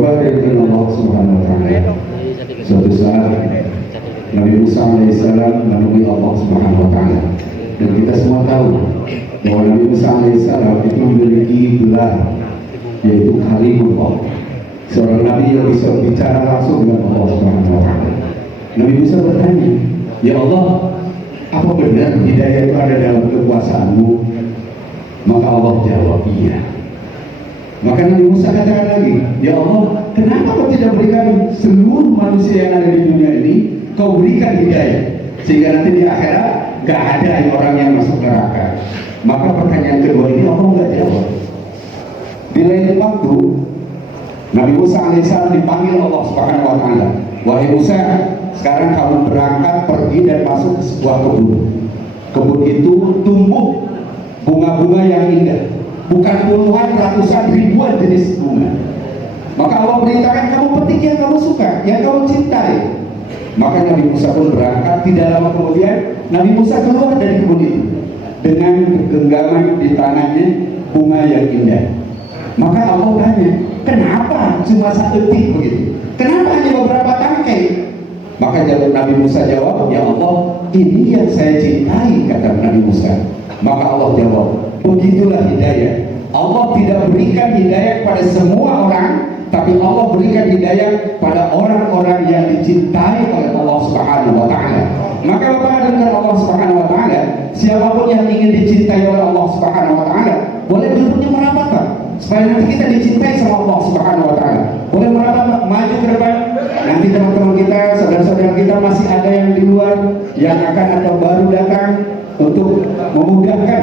Bapak dan Allah Subhanahu wa Ta'ala, suatu saat Nabi Musa alaihissalam menemui Allah Subhanahu wa Ta'ala, dan kita semua tahu bahwa Nabi Musa alaihissalam itu memiliki gelar yaitu Kalimullah, seorang nabi yang bisa bicara langsung dengan Allah Subhanahu wa Ta'ala. Nabi Musa bertanya, ya Allah, apa benar hidayah itu ada dalam kekuasaanmu? Maka Allah jawab, iya. Maka Nabi Musa katakan lagi, ya Allah, kenapa kau tidak berikan seluruh manusia yang ada di dunia ini, kau berikan hidayah, sehingga nanti di akhirat gak ada orang yang masuk neraka? Maka pertanyaan kedua ini Allah gak jawab. Di lain waktu, Nabi Musa alaihissalam dipanggil Allah Subhanahu wa Ta'ala, wahai Musa, sekarang kamu berangkat pergi dan masuk ke sebuah kebun. Kebun itu tumbuh bunga-bunga yang indah, bukan puluhan, ratusan, ribuan jenis bunga. Maka Allah beritakan, kamu petik yang kamu suka, yang kamu cintai. Maka Nabi Musa pun berangkat. Tidak lama kemudian Nabi Musa keluar dari kebun itu dengan genggaman di tangannya bunga yang indah. Maka Allah tanya, kenapa cuma satu detik begitu? Kenapa hanya beberapa tangkai? Maka Nabi Musa jawab, ya Allah, ini yang saya cintai, kata Nabi Musa. Maka Allah jawab, begitulah hidayah. Allah tidak berikan hidayah pada semua orang, tapi Allah berikan hidayah pada orang-orang yang dicintai oleh Allah Subhanahu wa Ta'ala. Maka Bapak dan Allah Subhanahu wa Ta'ala, siapapun yang ingin dicintai oleh Allah Subhanahu wa Ta'ala, boleh duduknya merapat, Pak, supaya nanti kita dicintai sama Allah Subhanahu wa Ta'ala. Boleh merapat, Pak, maju ke depan. Nanti teman-teman kita, saudara-saudara kita masih ada yang di luar, yang akan atau baru datang, untuk memudahkan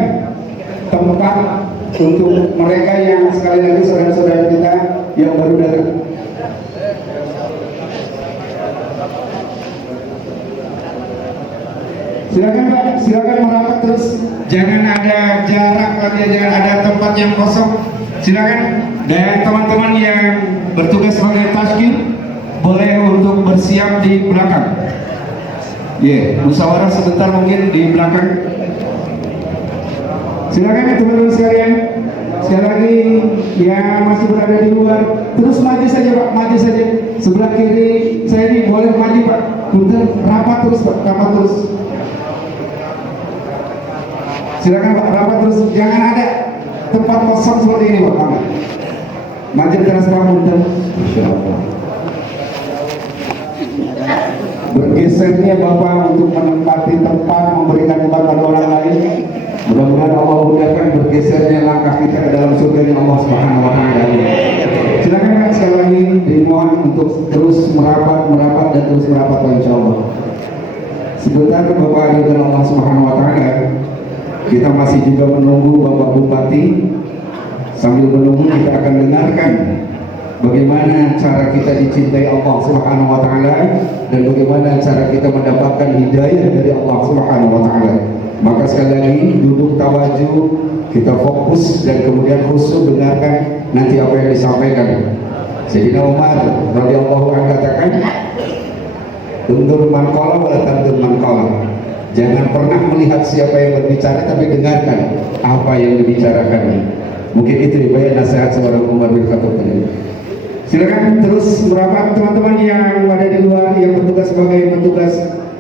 tempat untuk mereka yang sekali lagi saudara-saudara kita yang baru datang. Silakan Pak, silakan merapat terus. Jangan ada jarak lagi, jangan ada tempat yang kosong. Silakan. Dan teman-teman yang bertugas sebagai taskin boleh untuk bersiap di belakang. Musyawarah sebentar mungkin di belakang. Silakan teman-teman sekalian. Sekali lagi yang masih berada di luar, terus maju saja Pak, maju saja. Sebelah kiri saya ini boleh maju Pak. Punten, rapat terus Pak, rapat terus. Silakan Pak, rapat terus. Jangan ada tempat kosong seperti ini Pak. Maju terus Pak, punten. Insyaallah. Bergesernya Bapak untuk menempati tempat, memberikan tempat pada orang lain. Mudah-mudahan Allah mudahkan bergesernya langkah kita ke dalam surga Allah Subhanahu wa Ta'ala. Silakan Kak, sekali lagi dimohon untuk terus merapat dan terus merapat insyaallah. Sebentar Bapak dan Allah Subhanahu wa Ta'ala, kita masih juga menunggu Bapak Bupati. Sambil menunggu kita akan dengarkan bagaimana cara kita dicintai Allah Subhanahu wa Ta'ala dan bagaimana cara kita mendapatkan hidayah dari Allah Subhanahu wa Ta'ala. Maka sekali lagi duduk tawajuh, kita fokus dan kemudian khusyuk dengarkan nanti apa yang disampaikan. Sayyidina Umar radhiyallahu anhu katakan, "Undur man qala wa la tandur man qala." Jangan pernah melihat siapa yang berbicara, tapi dengarkan apa yang dibicarakan. Mungkin itu ya nasihat seorang Umar bin Khattab. Silakan terus merapat teman-teman yang ada di luar, yang bertugas sebagai petugas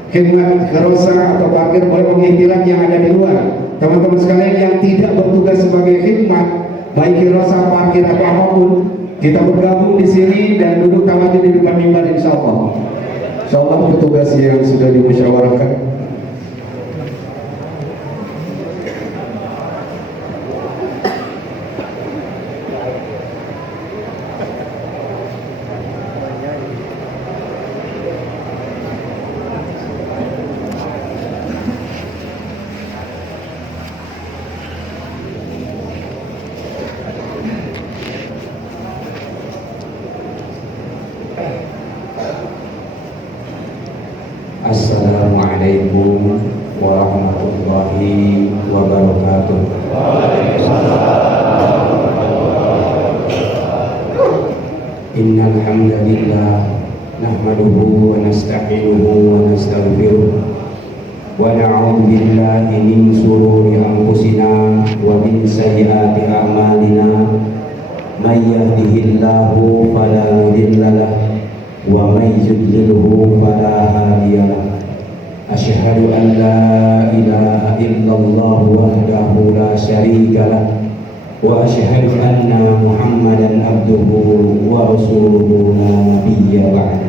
khidmat gerosa atau parkir boleh mengikhtilat yang ada di luar. Teman-teman sekalian yang tidak bertugas sebagai khidmat, baik gerosa, parkir atau apapun, kita bergabung di sini dan duduk tawadhu di depan mimbar insyaallah. Insyaallah petugas yang sudah dimusyawarahkan. Assalamualaikum warahmatullahi wabarakatuh. Innal hamdalillah nahmaduhu wa nasta'inuhu wa nastaghfiruh wa na'udzu billahi min shururi anfusina wa min sayyiati a'malina من يهده الله فلا مضل له ومن يضلله فلا هادي له أشهد أن لا إله إلا الله وحده لا شريك له وأشهد أن محمدا عبده ورسوله لا نبي بعده.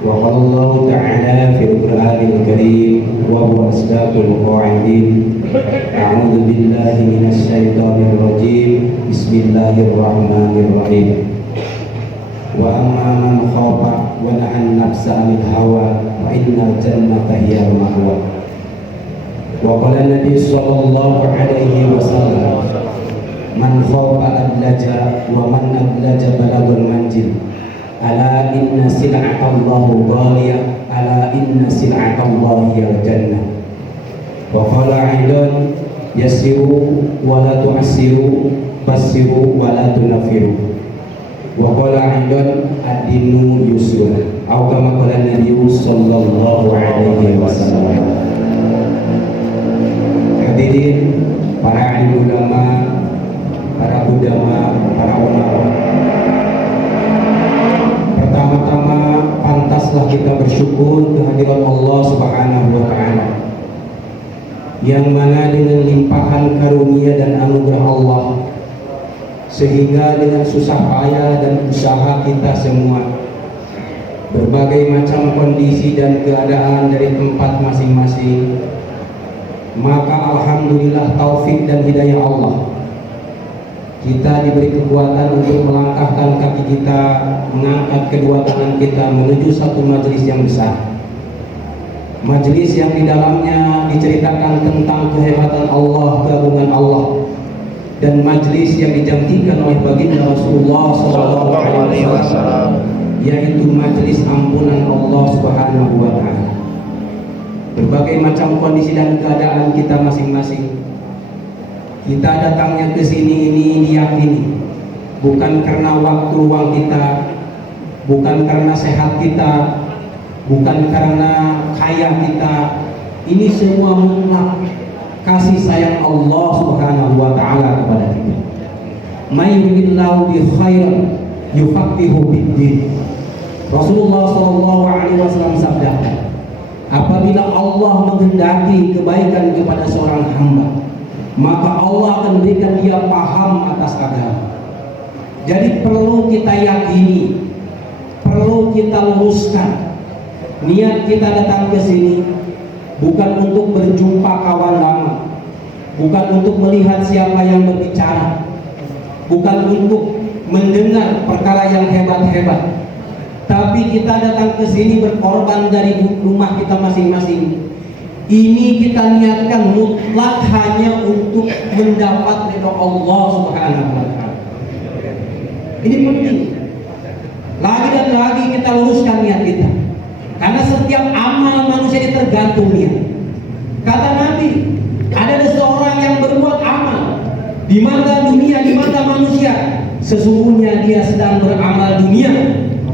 وقال الله تعالى في القرآن الكريم وهو أصدق القائلين أعوذ بالله من الشيطان الرجيم بسم الله الرحمن الرحيم وأما من خاف ونهى النفس عن الهوى فإن الجنة هي المأوى. وقال النبي صلى الله عليه وسلم من خاف أدلج ومن أدلج بلغ المنزل ألا إن سلعة الله غالية ألا إن سلعة الله هي الجنة. وقال أيضا يسروا ولا تعسروا بشروا ولا تنفروا. وقال أيضا الدين يسر أو كما قال النبي صلى الله عليه wasallam. Hadirin para alim ulama, para udama, para ulama, pertama-tama pantaslah kita bersyukur kehadirat Allah Subhanahu wa taala yang mana dengan limpahan karunia dan anugerah Allah sehingga dengan susah payah dan usaha kita semua, berbagai macam kondisi dan keadaan dari tempat masing-masing, maka alhamdulillah taufik dan hidayah Allah kita diberi kekuatan untuk melangkahkan kaki kita, mengangkat kedua tangan kita menuju satu majelis yang besar, majelis yang di dalamnya diceritakan tentang kehebatan Allah, keagungan Allah, dan majelis yang dijanjikan oleh baginda Rasulullah SAW, yaitu majelis ampunan Allah Subhanahu wa taala. Berbagai macam kondisi dan keadaan kita masing-masing, kita datangnya ke sini ini diyakini bukan karena waktu luang kita, bukan karena sehat kita, bukan karena kaya kita. Ini semua mutlak kasih sayang Allah Subhanahu wa taala kepada kita. May yuridillahu bi khairan yufaqihu fid-din. Rasulullah sallallahu alaihi wasallam sabda, apabila Allah menghendaki kebaikan kepada seorang hamba, maka Allah akan berikan dia paham atas agama. Jadi perlu kita yakini, perlu kita luruskan niat kita datang ke sini bukan untuk berjumpa kawan lama, bukan untuk melihat siapa yang berbicara, bukan untuk mendengar perkara yang hebat-hebat, tapi kita datang ke sini berkorban dari rumah kita masing-masing. Ini kita niatkan mutlak hanya untuk mendapat ridha Allah Subhanahu wa taala. Ini penting. Lagi dan lagi kita luruskan niat kita. Karena setiap amal manusia ini tergantung niat. Kata Nabi, ada seseorang yang berbuat amal di mata dunia, di mata manusia, sesungguhnya dia sedang beramal dunia,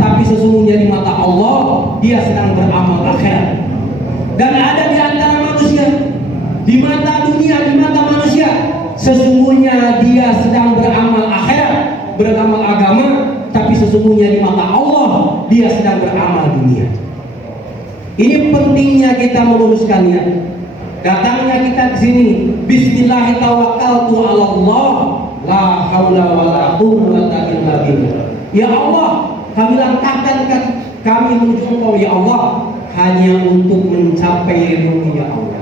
tapi sesungguhnya di mata Allah dia sedang beramal akhirat. Dan ada di antara manusia, di mata dunia, di mata manusia, sesungguhnya dia sedang beramal akhirat, beramal agama, tapi sesungguhnya di mata Allah dia sedang beramal dunia. Ini pentingnya kita meluruskannya. Datangnya kita ke sini, bismillah tawakkaltu 'ala Allah, la haula wala quwwata illa billah. Ya Allah, kami langkahkan kami menuju Engkau ya Allah, hanya untuk mencapai ridho ya Allah.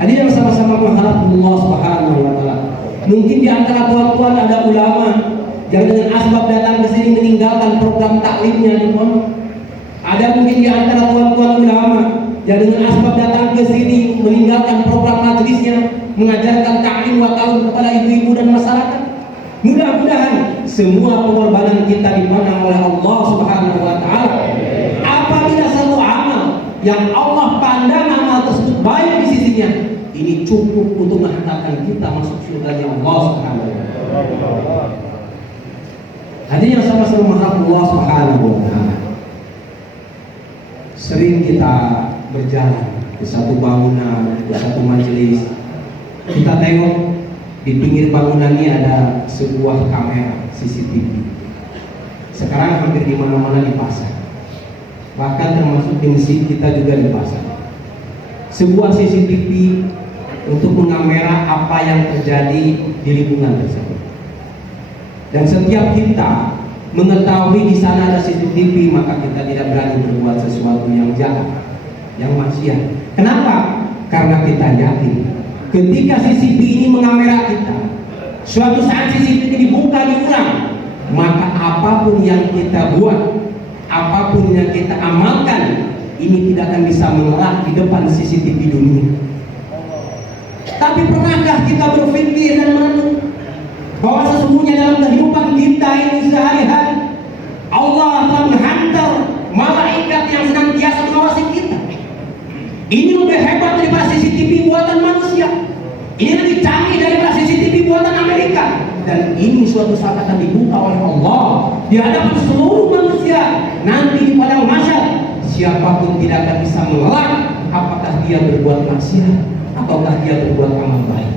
Ada yang sama-sama mengharap Allah Subhanahu wa taala. Mungkin di antara tuan-tuan ada ulama yang dengan asbab datang ke sini meninggalkan program taklimnya di pondok. Ada mungkin di antara tuan-tuan ulama yang dengan asbab datang ke sini meninggalkan program majelisnya, mengajarkan taklim wa ta'awun kepada ibu-ibu dan masyarakat. Mudah-mudahan semua pengorbanan kita dipandang oleh Allah Subhanahu wa taala. Apabila satu amal yang Allah pandang amal tersebut baik di sisinya, ini cukup untuk menghantarkan kita masuk surga Allah Subhanahu wa taala. Hadirin yang sama-sama mengharap Allah Subhanahu wa taala. Sering kita berjalan di satu bangunan, di satu majelis, kita tengok Di pinggir bangunan ini ada sebuah kamera CCTV. Sekarang hampir di mana-mana dipasang. Bahkan termasuk di masjid kita juga dipasang. Sebuah CCTV untuk mengamera apa yang terjadi di lingkungan tersebut. Dan setiap kita mengetahui di sana ada CCTV, maka kita tidak berani berbuat sesuatu yang jahat, yang maksiat. Kenapa? Karena kita yakin ketika CCTV ini mengamera kita, suatu saat CCTV dibuka diulang, maka apapun yang kita buat, apapun yang kita amalkan, ini tidak akan bisa mengelak di depan CCTV dunia. Tapi pernahkah kita berpikir dan merenung bahwa sesungguhnya dalam kehidupan kita ini sehari-hari Allah telah menghantar malaikat yang senantiasa mengawasi kita. Ini lebih hebat daripada CCTV buatan manusia. Ini lebih canggih daripada CCTV buatan Amerika. Dan ini suatu saat akan dibuka oleh Allah di hadapan seluruh manusia nanti di padang mahsyar. Siapapun tidak akan bisa mengelak apakah dia berbuat maksiat ataukah dia berbuat amal baik.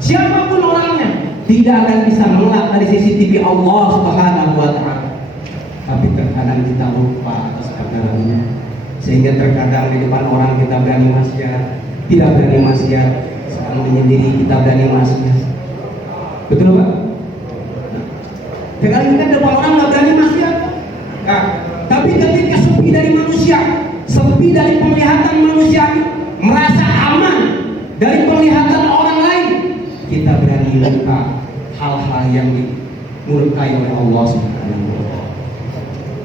Siapapun orangnya tidak akan bisa mengelak dari CCTV Allah Subhanahu wa Ta'ala. Tapi terkadang kita lupa atas perkara ini, sehingga terkadang di depan orang kita berani maksiat, tidak berani maksiat, sekarang menyendiri kita berani maksiat. Betul Pak? Terkadang kita di depan orang nggak berani maksiat. Nah, tapi ketika sepi dari manusia, sepi dari penglihatan manusia, merasa aman dari penglihatan orang lain, kita berani melakukan hal-hal yang dimurkai oleh Allah Subhanahu wa Ta'ala.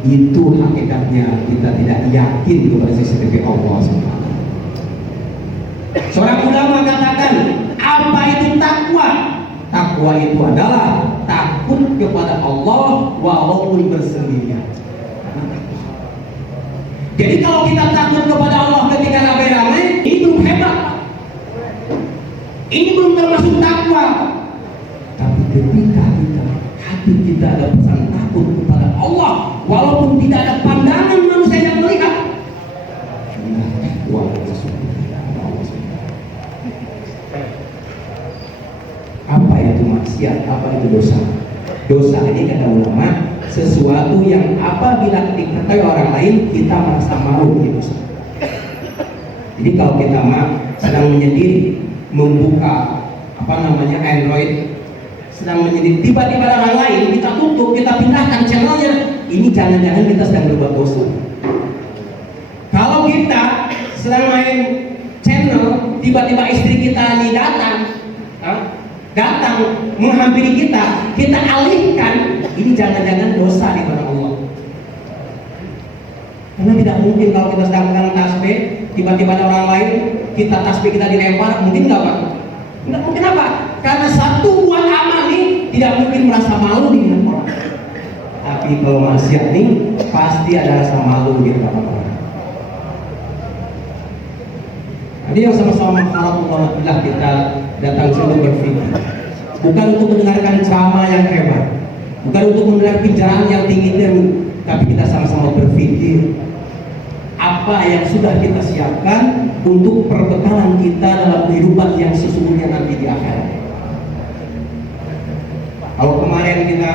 Itu hakikatnya kita tidak yakin kepada CCTV Allah Subhanahu wa Ta'ala. Seorang ulama katakan, apa itu takwa? Takwa itu adalah takut kepada Allah walaupun bersendirian. Jadi kalau kita takut kepada Allah ketika ramai-ramai, ini belum hebat. Ini belum termasuk takwa. Tapi ketika hati kita ada pesan takut kepada Allah, walaupun tidak ada pandangan manusia yang melihat, apa itu maksiat? Apa itu dosa? Dosa ini kata ulama, sesuatu yang apabila diketahui orang lain kita merasa malu gitu. Jadi kalau kita sedang menyendiri, membuka Android, sedang menyendiri, tiba-tiba orang lain kita tutup, kita pindahkan channelnya, ini jangan-jangan kita sedang berbuat dosa. Kalau kita sedang main channel, tiba-tiba istri kita ini datang menghampiri kita, kita alihkan, ini jangan-jangan dosa di depan Allah. Karena tidak mungkin kalau kita sedang megang tasbih, tiba-tiba ada orang lain, tasbih kita dilempar, mungkin nggak Pak? Nggak mungkin apa? Karena satu buat amal ini tidak mungkin merasa malu di depan orang. Tapi kalau maksiat nih, pasti ada rasa malu di depan orang. Jadi yang sama-sama alhamdulillah kita datang sini berpikir, bukan untuk mendengarkan ceramah yang hebat, bukan untuk mendengar pembicaraan yang tinggi, tapi kita sama-sama berpikir apa yang sudah kita siapkan untuk perbekalan kita dalam kehidupan yang sesungguhnya nanti di akhirat. Kalau kemarin kita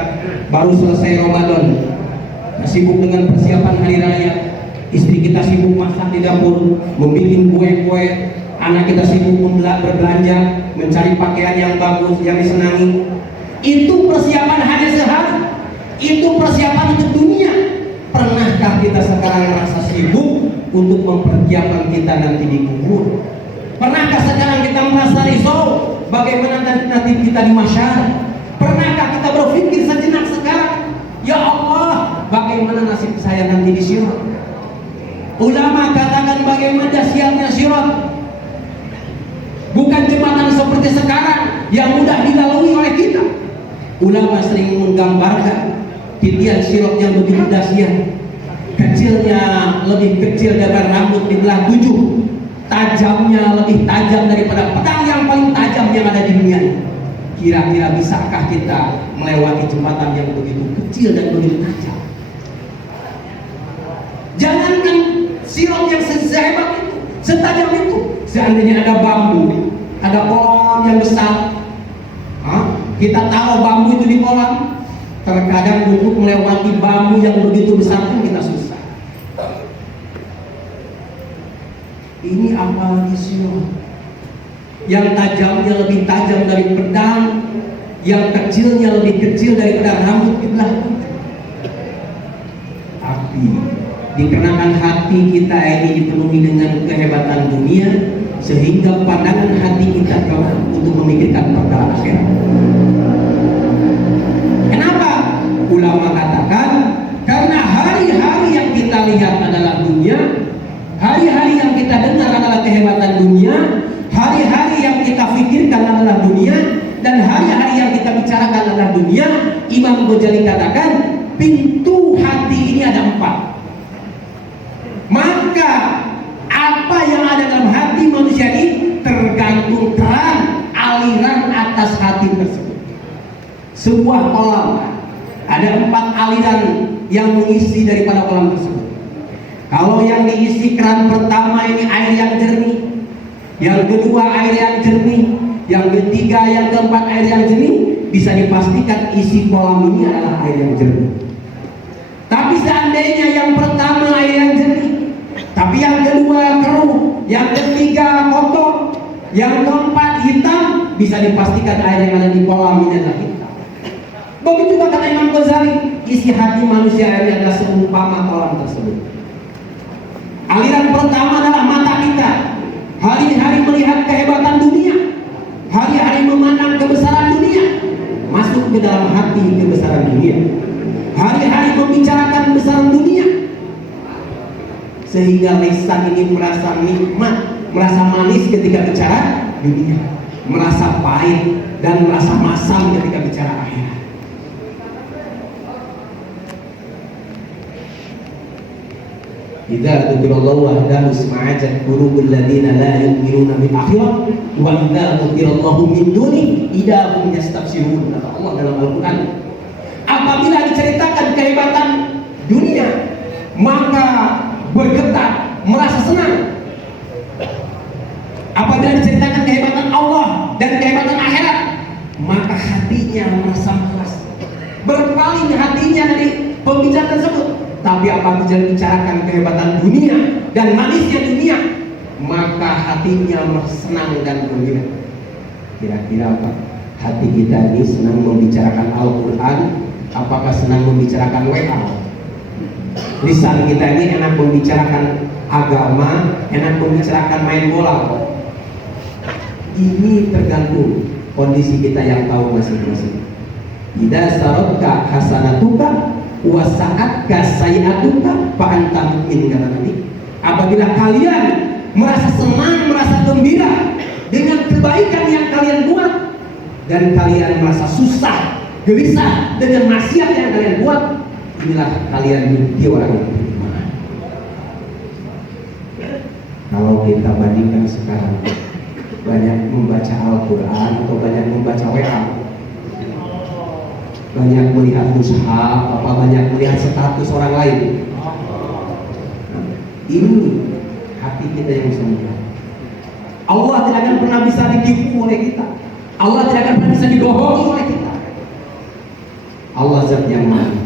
baru selesai Ramadan, sibuk dengan persiapan hari raya, istri kita sibuk masak di dapur, membuat kue-kue, anak kita sibuk berbelanja, mencari pakaian yang bagus, yang disenangi. Itu persiapan hanya sehari, itu persiapan untuk dunia. Pernahkah kita sekarang merasa sibuk untuk mempersiapkan kita nanti di kubur? Pernahkah sekarang kita merasa risau bagaimana nanti kita di masyarakat? Pernahkah kita berpikir sejenak sekarang, ya Allah, bagaimana nasib saya nanti di sirat? Ulama katakan bagaimana dahsyatnya sirat. Bukan jembatan seperti sekarang yang mudah dilalui oleh kita. Ulama sering menggambarkan titian sirat yang begitu dahsyat. Kecilnya lebih kecil daripada rambut dibelah 7. Tajamnya lebih tajam daripada pedang yang paling tajam yang ada di dunia. Kira-kira bisakah kita melewati jembatan yang begitu kecil dan begitu tajam? Jangankan sirat yang sehebat itu, setajam itu, seandainya ada bambu, ada pohon kolam yang besar, kita taruh bambu itu di kolam, terkadang untuk melewati bambu yang begitu besar pun kita susah. Ini apa semua? Yang tajamnya lebih tajam dari pedang, yang kecilnya lebih kecil daripada rambut di belakang. Tapi dikarenakan hati kita ini dipenuhi dengan kehebatan dunia, sehingga pandangan hati kita kalah untuk memikirkan perkara akhirat. Kenapa? Ulama katakan karena hari-hari yang kita lihat adalah dunia, hari-hari yang kita dengar adalah kehebatan dunia, hari-hari yang kita pikirkan adalah dunia, dan hari-hari yang kita bicarakan adalah dunia. Imam Ghazali katakan pintu hati ini ada 4. Maka apa yang ada dalam hati manusia ini tergantung keran aliran atas hati tersebut. Sebuah kolam ada 4 aliran yang mengisi daripada kolam tersebut. Kalau yang diisi keran pertama ini air yang jernih, yang kedua air yang jernih, yang ketiga, yang keempat air yang jernih, bisa dipastikan isi kolam ini adalah air yang jernih. Tapi seandainya yang pertama air yang jernih, tapi yang kedua keruh, yang ketiga kotor, yang keempat hitam, bisa dipastikan air yang ada di kolam ini adalah hitam. Begitu juga kata Imam Ghazali, isi hati manusia ini adalah seumpama kolam tersebut. Aliran pertama adalah mata kita, hari-hari melihat kehebatan dunia, hari-hari memandang kebesaran dunia, masuk ke dalam hati kebesaran dunia, hari-hari membicarakan kebesaran dunia, sehingga lisan ini merasa nikmat, merasa manis ketika bicara dunia, merasa pahit dan merasa masam ketika bicara akhirat. Idza dzukirallahu wahdahu isma'ajat qulubul ladzina la yu'minuna bil akhirah wa idza dzukirallahu min duni idza hum yastabshirun, kata Allah dalam Al-Qur'an. Apabila diceritakan kehebatan dunia, maka bergetar, merasa senang. Apabila diceritakan kehebatan Allah dan kehebatan akhirat, maka hatinya merasa malas, berpaling hatinya dari pembicaraan tersebut. Tapi apabila dibicarakan kehebatan dunia dan manisnya dunia, maka hatinya senang dan gembira. Kira-kira apa? Hati kita ini senang membicarakan Al-Quran, apakah senang membicarakan WA? Lisan kita ini enak membicarakan agama, enak membicarakan main bola. Ini tergantung kondisi kita yang tahu masing-masing. Idza sarotka hasanatuka wa sa'atka sayi'atuka fa anta mu'min, kata Nabi. Apabila kalian merasa senang, merasa gembira dengan kebaikan yang kalian buat, dan kalian merasa susah, gelisah dengan maksiat yang kalian buat, inilah kalian menjadi orang yang beriman. Kalau kita bandingkan sekarang, banyak membaca Al-Quran atau banyak membaca WA, banyak melihat mushaf, apa banyak melihat status orang lain. Ini hati kita yang sempurna. Allah tidak akan pernah bisa ditipu oleh kita. Allah tidak akan pernah bisa dibohongi oleh kita. Allah zat yang maha.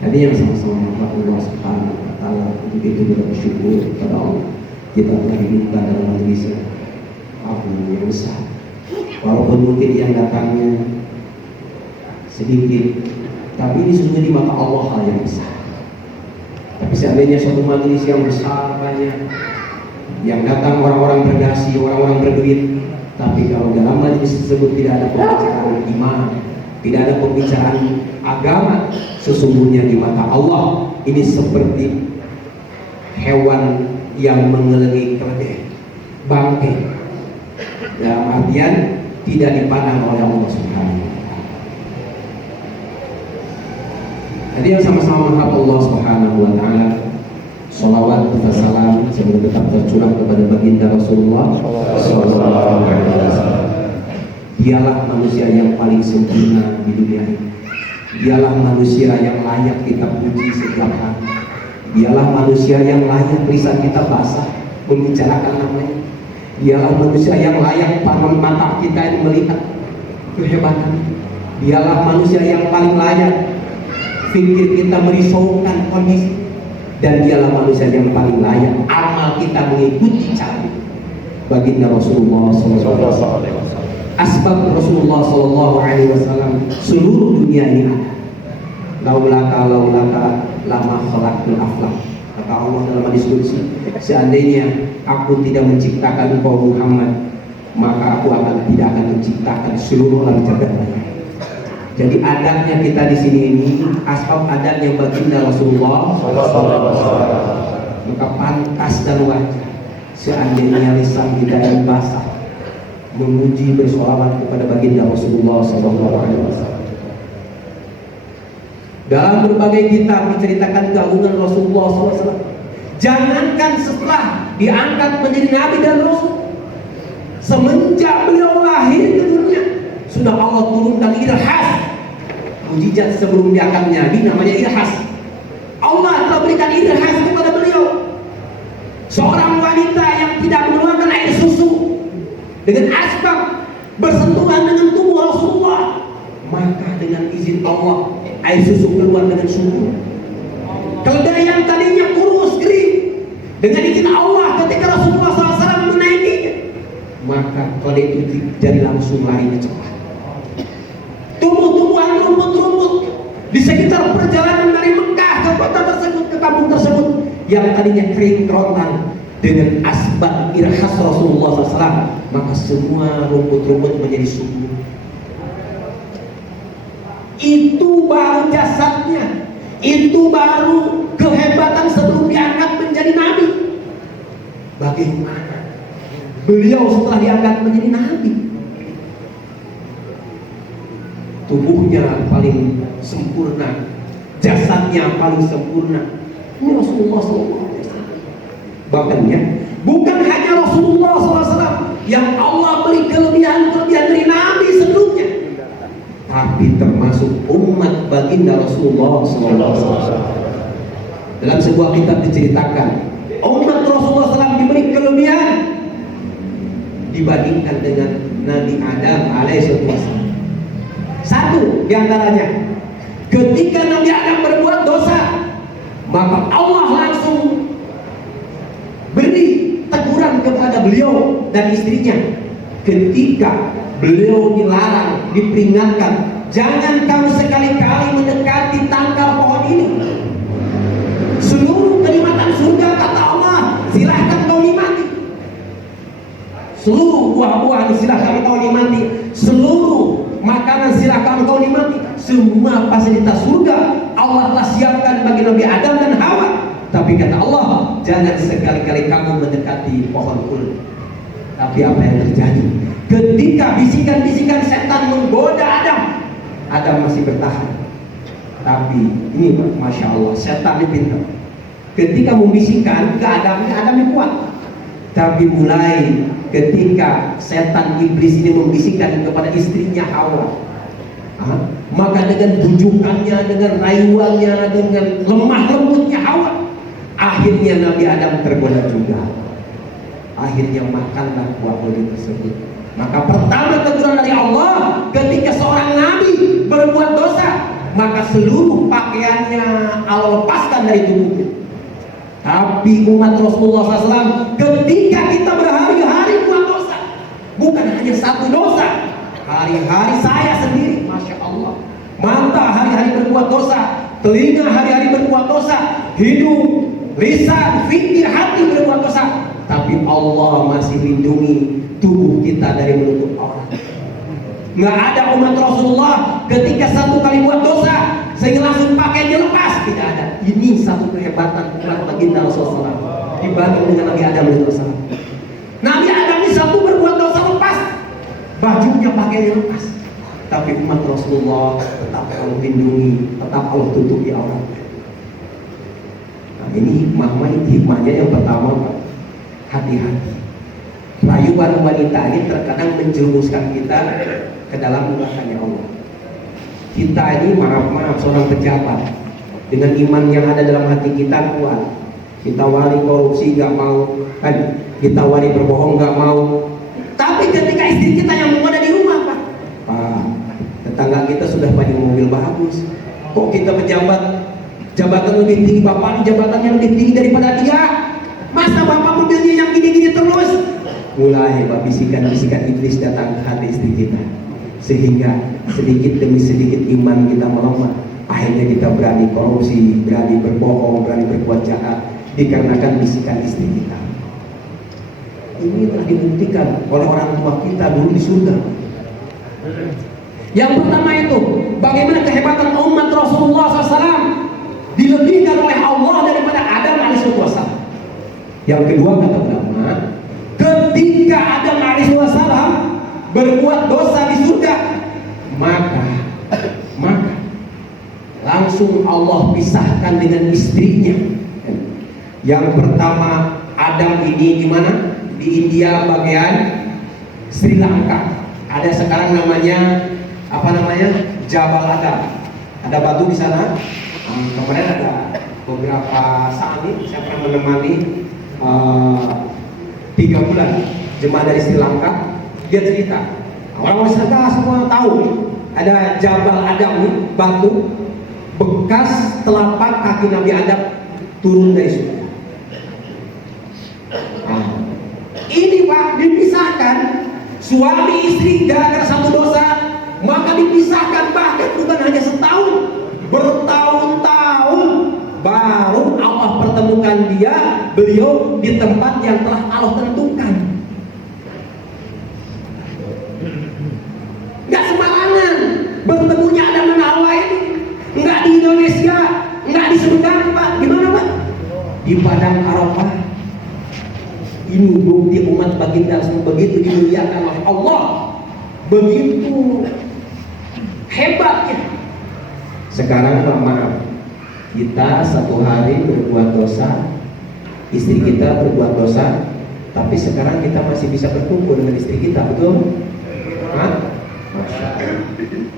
Jadi yang sama-sama Allah Subhanahu wa Ta'ala, untuk itu kita bersyukur kepada Allah. Kita telah hidupkan dalam majelis yang besar. Walaupun mungkin yang datangnya sedikit, tapi ini sesungguhnya di mata Allah hal yang besar. Tapi seandainya suatu majelis yang besar banyak, yang datang orang-orang berdasi, orang-orang berduit, tapi kalau dalam majelis tersebut tidak ada pembicaraan iman, tidak ada pembicaraan agama, sesungguhnya di mata Allah ini seperti hewan yang mengelilingi keledai, bangkai, dalam artian tidak dipandang oleh Allah Subhanahu wa Ta'ala. Jadi yang sama-sama mengharap Allah Subhanahu wa Ta'ala, salawat dan salam semoga tetap tercurah kepada baginda Rasulullah sallallahu alaihi wasallam. Dialah manusia yang paling sempurna di dunia ini. Dialah manusia yang layak kita puji setiap hari. Dialah manusia yang layak lisan kita basah membicarakan namanya. Dialah manusia yang layak mata kita ini melihat kehebatan. Dialah manusia yang paling layak fikir kita merisaukan kondisi, dan dialah manusia yang paling layak amal kita mengikuti cara baginda Rasulullah SAW. Asbab Rasulullah SAW seluruh dunia ini ada. Laulaka lama khalaqtul aflaq. Kata Allah dalam diskusi, seandainya aku tidak menciptakan engkau Muhammad, maka aku tidak akan menciptakan seluruh alam jagat raya. Jadi adabnya kita di sini ini asbab adabnya baginda Rasulullah, maka pantas dan wajar seandainya lisan kita yang basah memuji bersolawat kepada baginda Rasulullah SAW. Dalam berbagai kitab menceritakan keagungan Rasulullah SAW. Jangankan setelah diangkat menjadi Nabi dan Rasul, semenjak beliau lahir ke dunia sudah Allah turunkan irhas, mujizat sebelum diangkat Nabi namanya irhas. Allah telah berikan irhas kepada beliau, seorang wanita yang tidak mengeluarkan air susu, dengan asbab bersentuhan dengan tubuh Rasulullah, maka dengan izin Allah air susu keluar dengan subur. Keledai yang tadinya kurus kering, dengan izin Allah ketika Rasulullah SAW menaikinya, maka keledai itu jadi langsung larinya cepat. Tumbuh-tumbuhan rumput-rumput di sekitar perjalanan dari Mekah ke kota tersebut, ke kampung tersebut yang tadinya kering kerontang, dengan asbab irhas Rasulullah SAW, maka semua rumput-rumput menjadi subur. Itu baru jasadnya, itu baru kehebatan sebelum diangkat menjadi Nabi. Bagaimana beliau setelah diangkat menjadi Nabi? Tubuhnya paling sempurna, jasadnya paling sempurna. Ini Rasulullah SAW. Bahkan ya, bukan hanya Rasulullah SAW yang Allah beri kelebihan-kelebihan dari Nabi sebelumnya, tapi termasuk umat baginda Rasulullah SAW. Dalam sebuah kitab diceritakan, umat Rasulullah SAW diberi kelebihan dibandingkan dengan Nabi Adam alaihissalam. Satu diantaranya, ketika Nabi Adam berbuat dosa, maka Allah langsung beri teguran kepada beliau dan istrinya. Ketika beliau dilarang, diperingatkan, jangan kamu sekali-kali mendekati tangkal pohon ini. Seluruh kenikmatan surga kata Allah silahkan kau nikmati. Seluruh buah-buahan silahkan kau nikmati. Seluruh makanan silahkan kau nikmati. Semua fasilitas surga Allah telah siapkan bagi Nabi Adam dan Hawa. Tapi kata Allah, jangan sekali-kali kamu mendekati pohon kurma. Tapi apa yang terjadi? Ketika bisikan-bisikan setan menggoda Adam, Adam masih bertahan. Tapi ini Masya Allah, setan ini pintar. Ketika membisikkan ke Adam ini kuat. Tapi mulai ketika setan iblis ini membisikkan kepada istrinya Hawa, maka dengan bujukannya, dengan rayuannya, dengan lemah lembutnya Hawa, akhirnya Nabi Adam tergoda juga. Akhirnya makanlah buah oliv tersebut. Maka pertama teguran dari Allah, ketika seorang nabi berbuat dosa, maka seluruh pakaiannya Allah lepaskan dari tubuhnya. Tapi umat Rasulullah SAW, ketika kita berhari-hari buat dosa, bukan hanya satu dosa, hari-hari saya sendiri, Masya Allah, mata hari-hari berbuat dosa, telinga hari-hari berbuat dosa, hidung, lisan, fikir, hati berbuat dosa, tapi Allah masih lindungi tubuh kita dari menutup aurat. Nggak ada umat Rasulullah ketika satu kali buat dosa sehingga langsung pakainya lepas, tidak ada. Ini satu kehebatan umat baginda Rasulullah dibanding dengan Nabi Adam AS. Nabi Adam ini satu berbuat dosa lepas, bajunya pakainya lepas, tapi umat Rasulullah tetap Allah lindungi, tetap Allah tutupi auratnya. Nah, ini hikmahnya yang pertama, hati-hati. Rayuan wanita ini terkadang menjerumuskan kita ke dalam murkanya Allah. Kita ini maaf seorang pejabat dengan iman yang ada dalam hati kita kuat, ditawari korupsi nggak mau, kan? Ditawari berbohong nggak mau. Tapi ketika istri kita yang mau ada di rumah, Pak, tetangga kita sudah punya mobil bagus, kok kita pejabat jabatan lebih tinggi, bapak jabatannya lebih tinggi daripada dia, masa bapak mobilnya yang gini-gini terus? Mulai bisikan-bisikan iblis datang ke hati istri kita, sehingga sedikit demi sedikit iman kita melemah. Akhirnya kita berani korupsi, berani berbohong, berani berbuat jahat, dikarenakan bisikan istri kita. Ini telah dibuktikan oleh orang tua kita dulu di surga. Yang pertama itu, bagaimana kehebatan umat Rasulullah SAW dilebihkan oleh Allah daripada Adam alaihissalam. Yang kedua, kata ulama, ketika Adam alaihissalam berbuat dosa di surga, maka langsung Allah pisahkan dengan istrinya. Yang pertama, Adam ini di mana? Di India bagian Sri Lanka. Ada sekarang namanya Jabal Adam. Ada batu di sana. Kemarin ada beberapa saat ini saya pernah menemani 3 bulan jemaah dari Sri Lanka. Dia cerita, orang-orang Sri Lanka semua tahu ada Jabal Adam ini, batu bekas telapak kaki Nabi Adam turun dari surga. Ini Pak, dipisahkan suami istri gara-gara satu dosa, maka dipisahkan, bahkan bukan hanya setahun, bertahun-tahun baru Allah pertemukan beliau di tempat yang telah Allah tentukan. Nggak sembarangan bertemunya Adam dan Hawa ini, nggak di Indonesia, nggak di Sumedang, Pak. Di mana, Pak? Di Padang Arafah. Ini bukti umat baginda semua begitu dimuliakan oleh Allah, begitu hebatnya. Sekarang maaf, kita satu hari berbuat dosa, istri kita berbuat dosa, tapi sekarang kita masih bisa berkumpul dengan istri kita, betul? Hah?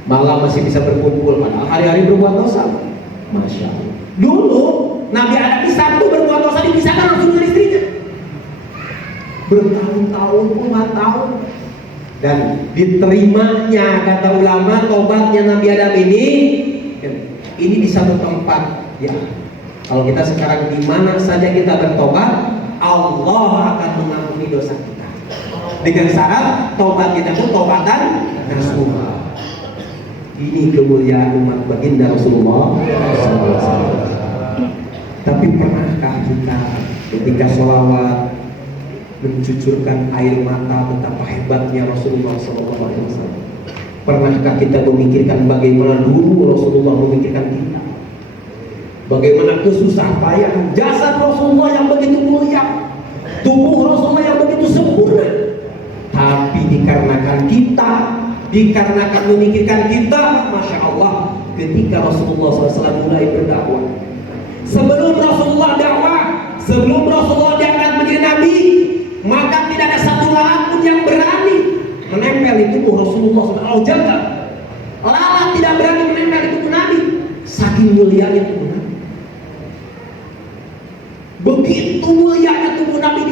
Malah masih bisa berkumpul, padahal hari-hari berbuat dosa. Masya Allah. Dulu Nabi Adam di satu berbuat dosa dipisahkan langsung dengan istrinya. Bertahun-tahun, puluhan tahun, dan diterimanya kata ulama tobatnya Nabi Adam ini di satu tempat. Ya, kalau kita sekarang di mana saja kita bertobat, Allah akan mengampuni dosa kita dengan syarat tobat kita pun tobatan nasuha. Ini kemuliaan umat baginda Rasulullah SAW. Tapi pernahkah kita ketika sholawat mencucurkan air mata betapa hebatnya Rasulullah SAW? Pernahkah kita memikirkan bagaimana dulu Rasulullah memikirkan kita? Bagaimana kesusah payah jasad Rasulullah yang begitu mulia, tubuh Rasulullah yang begitu sempurna, tapi dikarenakan memikirkan kita, Masya Allah, ketika Rasulullah SAW mulai berdakwah, sebelum Rasulullah dakwah, sebelum Rasulullah diangkat menjadi Nabi, maka tidak ada satu lalat pun yang berani menempel di tubuh Rasulullah SAW. Jaga lalat tidak berani menempel di tubuh Nabi, saking mulianya tubuh Nabi. Begitu mulianya tubuh Nabi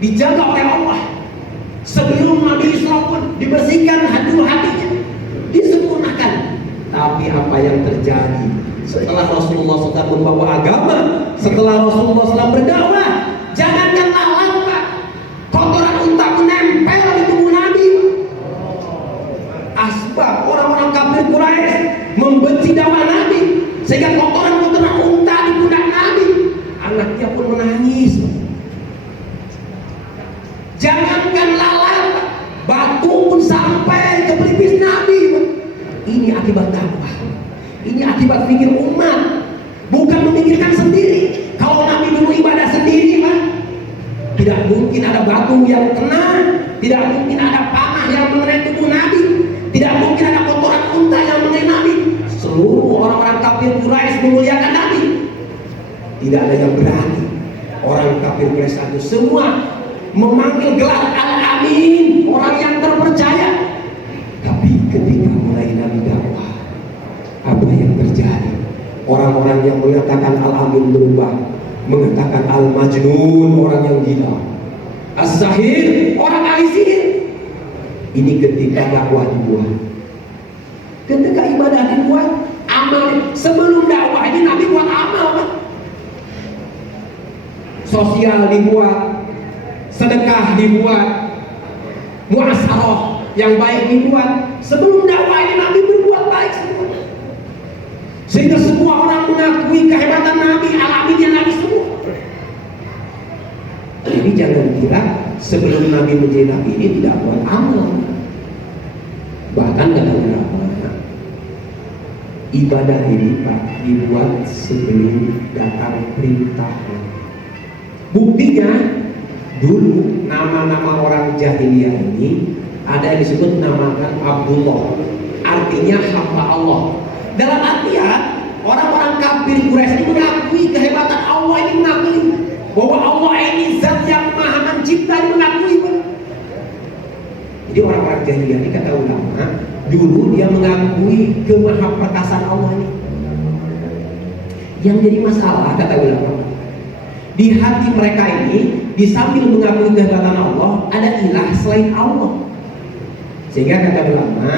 dijaga oleh Allah. Sebelum Nabi Isra pun dibersihkan hatinya, disempurnakan. Tapi apa yang terjadi setelah Rasulullah SAW membawa agama, setelah Rasulullah SAW berdakwah, jangankan lalat, Pak, kotoran unta menempel di tubuh Nabi. Asbab orang-orang kafir Quraisy membenci dakwah Nabi, sehingga kotoran-kotoran unta di pundak Nabi. Anaknya pun menangis. Jangankan lalat, batu pun sampai ke pelipis Nabi. Ini akibat dakwah. Ini akibat pikir umat, bukan memikirkan sendiri. Kalau Nabi dulu ibadah sendiri, Pak, tidak mungkin ada batu yang kena, tidak mungkin ada panah yang mengenai tubuh Nabi, tidak mungkin ada kotoran unta yang mengenai Nabi. Seluruh orang-orang kafir Quraisy memuliakan Nabi. Tidak ada yang berani. Orang kafir Quraisy itu semua memanggil gelar Al-Amin, orang yang terpercaya. Tapi ketika mulai Nabi dakwah, apa yang terjadi? Orang-orang yang mengatakan Al-Amin berubah. mengatakan al-majnun, orang yang gila, as-sahir, orang ahli sihir. Ini ketika dakwah dibuat, ketika ibadah dibuat, amal. Sebelum dakwah ini Nabi buat amal, Pak. Sosial dibuat, sedekah dibuat, muasarah yang baik dibuat. Sebelum dakwah ini Nabi berbuat baik semua, sehingga semua orang mengakui kehebatan Nabi, alaminya Nabi semua. Jadi jangan kira sebelum Nabi menjadi Nabi ini tidak buat amal. Bahkan kata ulama, ibadah ini Pak dibuat sebelum datang perintah. Buktinya dulu nama-nama orang jahiliyah ini ada yang disebut namakan Abdullah, artinya hamba Allah. Dalam artian orang-orang kafir Quraisy ini mengakui kehebatan Allah, ini mengakui bahwa Allah ini zat yang maha mencipta, ini mengakui. Jadi orang-orang jahiliyah ini kata ulama, dulu dia mengakui kemahaperkasaan Allah ini. Yang jadi masalah kata ulama, di hati mereka ini di sambil mengakui kehebatan Allah, ada ilah selain Allah. Sehingga kata ulama,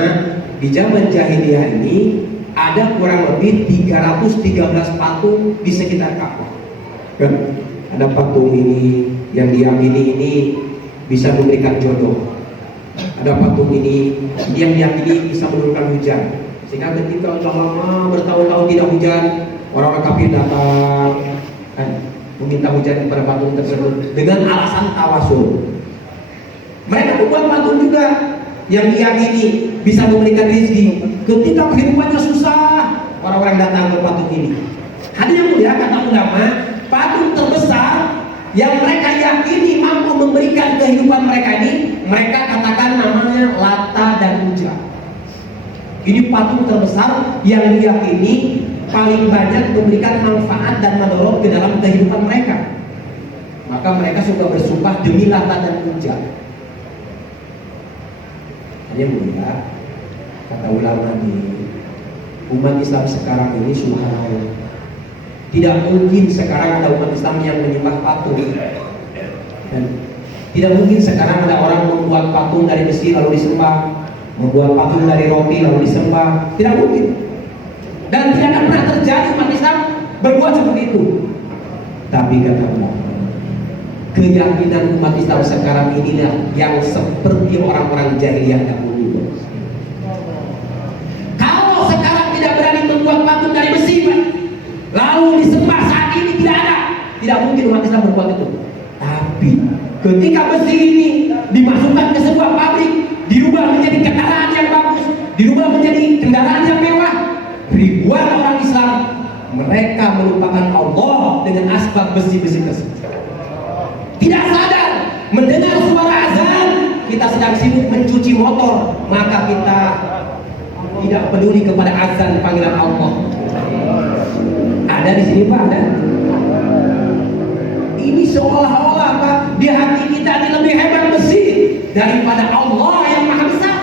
di zaman jahiliyah ini ada kurang lebih 313 patung di sekitar Ka'bah. Kan? Ada patung ini yang diyakini ini bisa memberikan jodoh. Ada patung ini yang diyakini bisa menurunkan hujan. Sehingga ketika lama bertahun-tahun tidak hujan, orang-orang kafir datang kan, meminta hujan kepada patung tersebut dengan alasan tawasul. Mereka membuat patung juga yang diyakini bisa memberikan rezeki. Ketika kehidupannya susah, orang-orang datang ke patung ini. Hadirin yang mulia, kata ulama, patung terbesar yang mereka yakini mampu memberikan kehidupan mereka ini, mereka katakan namanya Lata dan Uzza. Ini patung terbesar yang diyakini paling banyak memberikan manfaat dan madorot ke dalam kehidupan mereka. Maka mereka suka bersumpah demi Lata dan Uzza. Hanya mulia, kata ulama di umat Islam sekarang ini subhanallah, tidak mungkin sekarang ada umat Islam yang menyembah patung, dan tidak mungkin sekarang ada orang membuat patung dari besi lalu disembah, membuat patung dari roti lalu disembah. Tidak mungkin, dan tidak akan pernah terjadi umat Islam berbuat seperti itu. Tapi kata Allah, keyakinan umat Islam sekarang inilah yang seperti orang-orang jahiliyah dahulu. Kalau sekarang tidak berani membuat patung dari besi, lalu disembah saat ini tidak ada, tidak mungkin umat Islam berbuat itu. Tapi ketika besi ini dimasukkan ke sebuah pabrik, dirubah menjadi kendaraan yang bagus, dirubah menjadi kendaraan yang mewah, ribuan orang Islam mereka melupakan Allah dengan asbab besi-besi tersebut. Tidak sadar, mendengar suara azan, kita sedang sibuk mencuci motor, maka kita tidak peduli kepada azan panggilan Allah. Ada di sini Pak, ada. Ini seolah-olah Pak, di hati kita ini lebih hebat besi daripada Allah yang maha besar.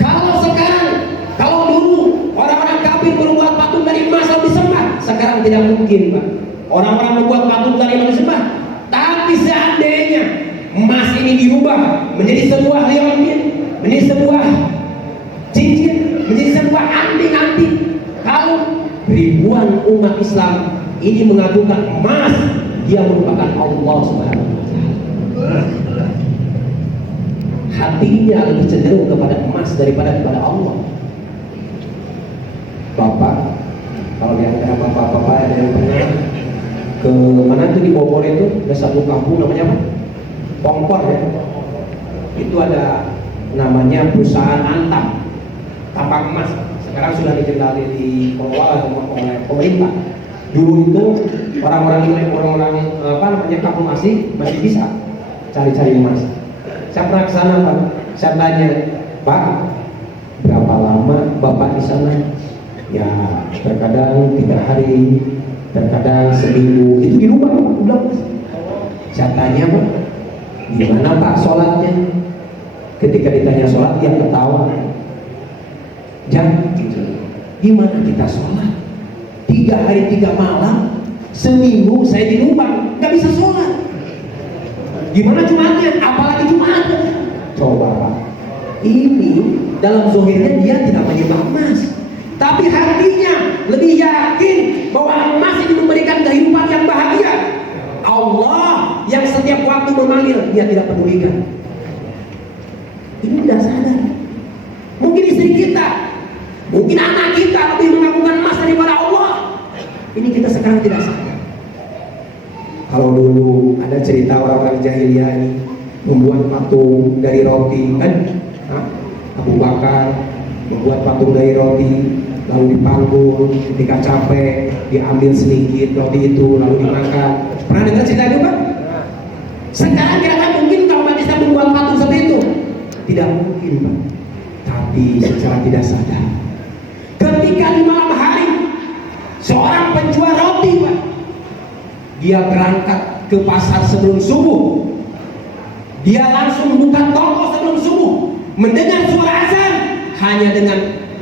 Kalau sekarang, kalau dulu orang-orang kafir membuat patung dari emas lalu disembah, sekarang tidak mungkin Pak. Orang-orang membuat patung dari emas disembah. Tapi seandainya emas ini dirubah menjadi sebuah liontin, menjadi sebuah cincin, menjadi sebuah anting-anting, kalau ribuan umat Islam ini mengagungkan emas, dia merupakan Allah Subhanahu wa Ta'ala. Hatinya lebih cenderung kepada emas daripada kepada Allah. Bapak, kalau di antara bapak-bapak ada yang pernah ke mana tuh di Bogor itu ada satu kampung namanya apa? Pongkor ya. Itu ada namanya perusahaan Antam, tambang emas. Sekarang sudah dikendali dikelola oleh pemerintah. Dulu itu orang-orang apa namanya kampung masih bisa cari-cari emas. Saya pernah ke sana Pak. Saya tanya, Pak, berapa lama Bapak di sana? Ya terkadang 3 hari, terkadang seminggu. Itu di rumah udah. Saya tanya Pak, gimana Pak sholatnya? Ketika ditanya sholat dia ketawa. Jangan, gimana kita sholat? 3 hari 3 malam, seminggu saya di rumah, nggak bisa sholat. Gimana Jumatnya? Apalagi Jumatnya? Coba Pak. Ini dalam zohirnya dia tidak menyembah emas, tapi hatinya lebih yakin bahwa emas ini memberikan kehidupan yang bahagia. Allah yang setiap waktu memanggil, dia tidak pedulikan. Ini tidak sadar. Mungkin istri kita, mungkin anak kita lebih mengagungkan emas daripada Allah. Ini kita sekarang tidak sadar. Kalau dulu ada cerita orang-orang jahiliyah ini membuat patung dari roti, kan? Abu Bakar membuat patung dari roti, lalu dipanggul, ketika capek diambil sedikit roti itu lalu dimakan. Pernah dengar cerita itu Pak? Sekarang kira-kira mungkin kalau umat Islam membuat patung seperti itu? Tidak mungkin Pak. Tapi secara tidak sadar, ketika di malam hari seorang penjual roti Pak, dia berangkat ke pasar sebelum subuh, dia langsung buka toko sebelum subuh, mendengar suara azan, hanya dengan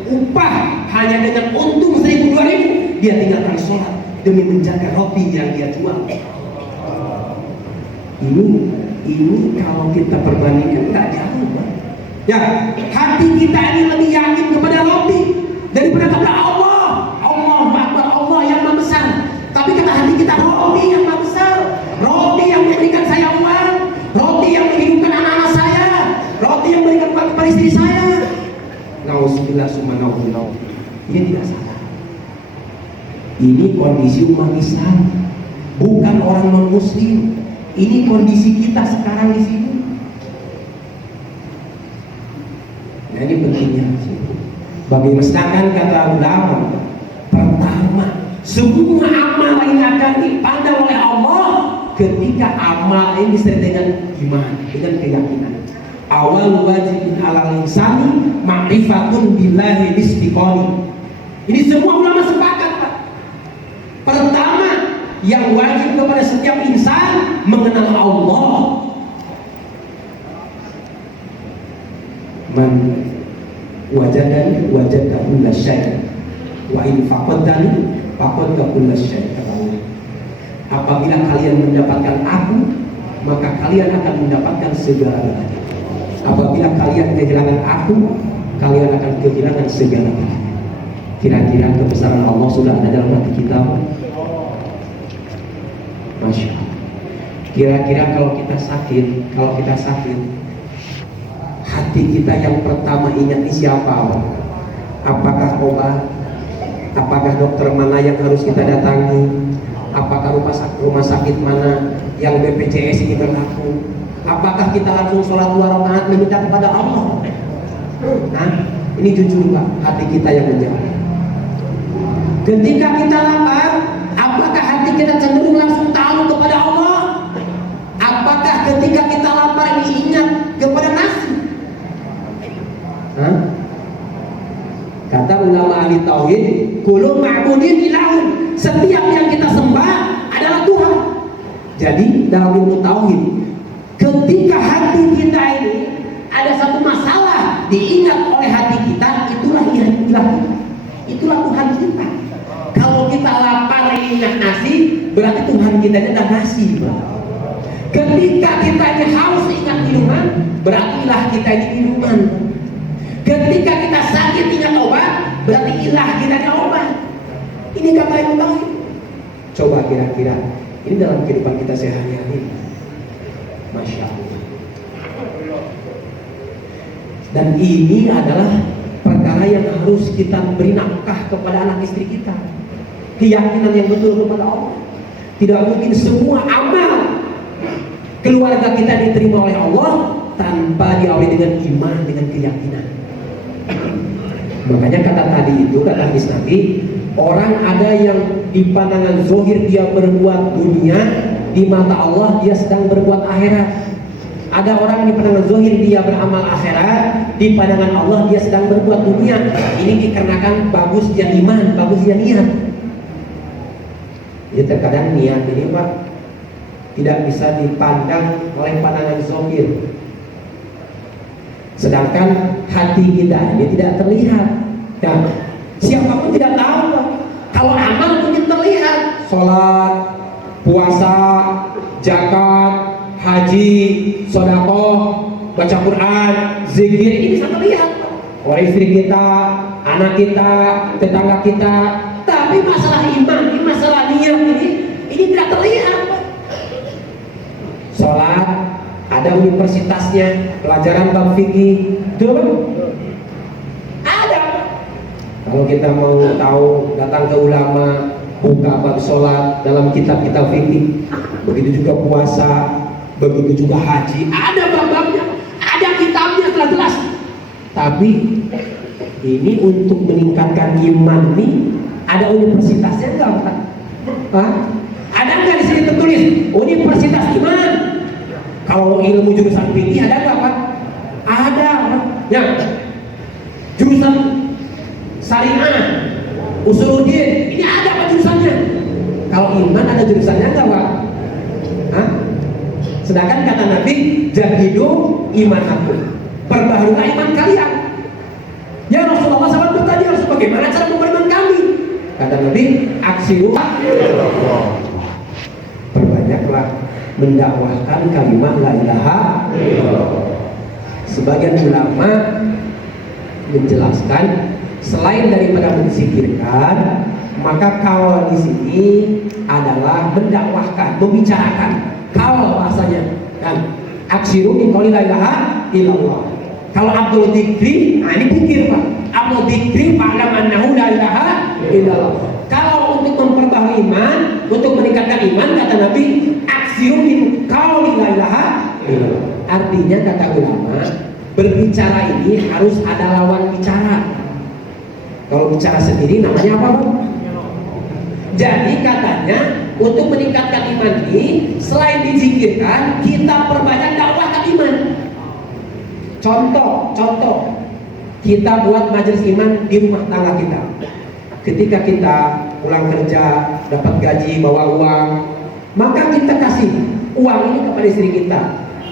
upah, hanya dengan untung 1.000-2.000, dia tinggalkan sholat demi menjaga roti yang dia jual. Ini kalau kita perbandingkan nggak jauh Pak. Ya, hati kita ini lebih yakin kepada roti daripada kepada Allah. Allah yang maha besar. Tapi kata hati kita, roti yang maha besar, roti yang memberikan saya uang, roti yang menghidupkan anak-anak saya, roti yang memberikan kepada istri saya. Nauzubillah summa nauzubillah. Ini tidak salah. Ini kondisi umat Islam, bukan orang non Muslim. Ini kondisi kita sekarang di sini. Nah ini pentingnya. Bagi sedangkan kata ulama, pertama, semua amal ini akan dipandang oleh Allah ketika amal ini disertai dengan iman, dengan keyakinan. Awal wajibin alal insani ma'rifatun billahi istiqoni. Ini semua ulama sepakat Pak. Pertama, yang wajib kepada setiap insan mengenal Allah. Man wajadani wajada kulla syai' wa in faqadani faqadta kulla syai'. Apabila kalian mendapatkan aku, maka kalian akan mendapatkan segala-galanya. Apabila kalian kehilangan aku, kalian akan kehilangan segala-galanya. Kira-kira kebesaran Allah sudah ada dalam hati kita? Masya Allah. Kira-kira kalau kita sakit, hati kita yang pertama ingat siapa? Apakah obat? Apakah dokter mana yang harus kita datangi? Apakah rumah sakit mana yang BPJS ini berlaku? Apakah kita langsung sholat 2 rakaat meminta kepada Allah? Nah, ini jujur Pak, hati kita yang menjawab. Ketika kita lapar, apakah hati kita cenderung langsung tahu kepada Allah? Apakah ketika kita lapar ini ingat kepada nasi? Kata ulama ahli tauhid, kullu ma'budin ilahun. Setiap yang kita sembah adalah Tuhan. Jadi dalam ilmu tauhid, ketika hati kita ini ada satu masalah diingat oleh hati kita, itulah ilah, itulah Tuhan kita. Kalau kita lapar ingat nasi, berarti Tuhan kita ini ada nasi Pak. Ketika kita ini haus ingat minuman, berarti ilah kita ini minuman. Ketika kita sakit ingat obat, berarti ilah kita ini obat. Ini kata yang tahu. Coba kira-kira ini dalam kehidupan kita sehari-hari. Masya Allah. Dan ini adalah perkara yang harus kita beri nafkah kepada anak istri kita. Keyakinan yang betul kepada Allah. Tidak mungkin semua amal keluarga kita diterima oleh Allah tanpa diawali dengan iman, dengan keyakinan. Makanya kata tadi itu, kata hadis Nabi, orang ada yang di pandangan zohir dia berbuat dunia, di mata Allah dia sedang berbuat akhirat. Ada orang di pandangan zohir dia beramal akhirat, di pandangan Allah dia sedang berbuat dunia. Ini dikarenakan bagus dia iman, bagus dia niat. Jadi terkadang niat ini Pak tidak bisa dipandang oleh pandangan zohir. Sedangkan hati kita ini tidak terlihat. Ya, siapapun tidak tahu Pak. Kalau amal mungkin terlihat, sholat, puasa, zakat, haji, sedekah, baca Quran, zikir, ini bisa terlihat. Orang istri kita, anak kita, tetangga kita. Tapi masalah iman, ini masalah niat ini tidak terlihat. Sholat, ada universitasnya, pelajaran bab fikih, betul? Ada. Kalau kita mau tahu, datang ke ulama, buka bab sholat dalam kitab-kitab fikih. Begitu juga puasa, begitu juga haji, ada bab-babnya, ada kitabnya telah jelas. Tapi ini untuk meningkatkan iman nih, ada universitasnya enggak, Pak? Hah? Ada nggak di sini tertulis Universitas Iman? Kalau ilmu jurusan fikih ada nggak, Pak? Ada, Pak. Ya. Jurusan syariah, usuluddin, ini ada apa jurusannya? Kalau iman ada jurusannya nggak, Pak? Hah? Sedangkan kata Nabi, jahidu iman aku, perbaharulah iman kalian. Ya Rasulullah SAW bertanya, bagaimana cara memberiman kami? Kata Nabi, aksiru, perbanyaklah mendakwahkan kalimat la ilaha illallah. Sebagian ulama menjelaskan selain daripada menzikirkan, maka kawal di sini adalah mendakwahkan, membicarakan. Kawal bahasanya kan, aksiru min qouli la ilaha illallah. Kalau Abdul Dzikri, nah ini pikir, Pak. Abdul Dzikri fa'lam annahu la ilaha illallah. Kalau untuk memperbaharui iman, untuk meningkatkan iman, kata Nabi, aksiru min qouli la ilaha illallah. Artinya kata ulama, berbicara ini harus ada lawan bicara. Kalau bicara sendiri namanya apa, Pak? Jadi katanya untuk meningkatkan iman ini, selain dizikirkan, kita perbanyak dakwahkan iman. Contoh, kita buat majelis iman di rumah tangga kita. Ketika kita pulang kerja, dapat gaji, bawa uang, maka kita kasih uang ini kepada istri kita.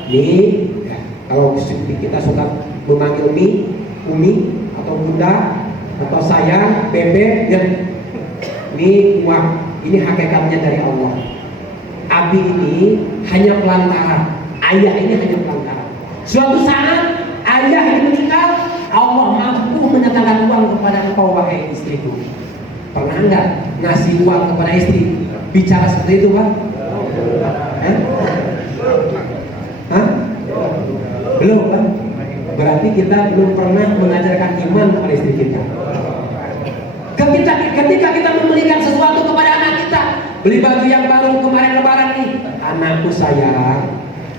Nih, ya, kalau kita suka memanggil Umi atau Bunda atau saya, Bebe, dan ini uang, ini hakikatnya dari Allah. Abi ini hanya pelantara, ayah ini hanya pelantara. Suatu saat ayah ini meninggal, Allah mampu mendatangkan uang kepada engkau, wahai istriku. Pernah enggak ngasih uang kepada istri? Bicara seperti itu, Pak? Hah? Belum, Pak? Berarti kita belum pernah mengajarkan iman kepada istri kita. Ketika kita membelikan sesuatu kepada anak kita, beli baju yang baru kemarin lebaran nih, anakku sayang,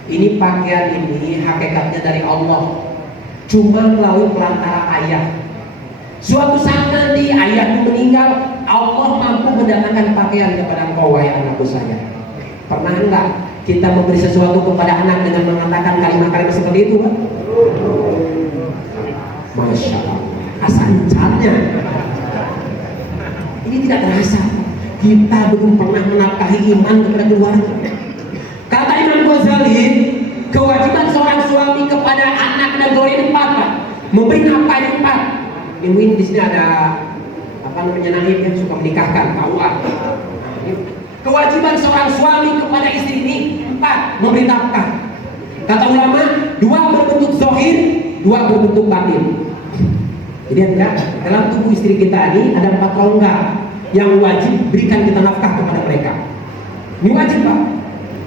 ini pakaian ini hakikatnya dari Allah, cuma melalui perantara ayah. Suatu saat nanti ayahmu meninggal, Allah mampu mendatangkan pakaian kepada engkau, wahai anakku sayang. Pernah enggak kita memberi sesuatu kepada anak dengan mengatakan kalimat-kalimat seperti itu, Pak? Masya Allah, asalnya ini tidak terasa. Kita belum pernah menafkahi iman kepada keluarga. Kata Imam Ghazali, kewajiban seorang suami kepada anak dan keluarga ini 4, Pak. Memberi nafkah ini 4. Mungkin di sini ada apa namanya, naib yang suka menikahkan, KUA. Kewajiban seorang suami kepada istri ini 4, memberi nafkah. Kata ulama, 2 berbentuk zahir, 2 berbentuk batin. Jadi ada dalam tubuh istri kita ini ada 4 rongga yang wajib berikan kita nafkah kepada mereka. Ini wajib, Pak.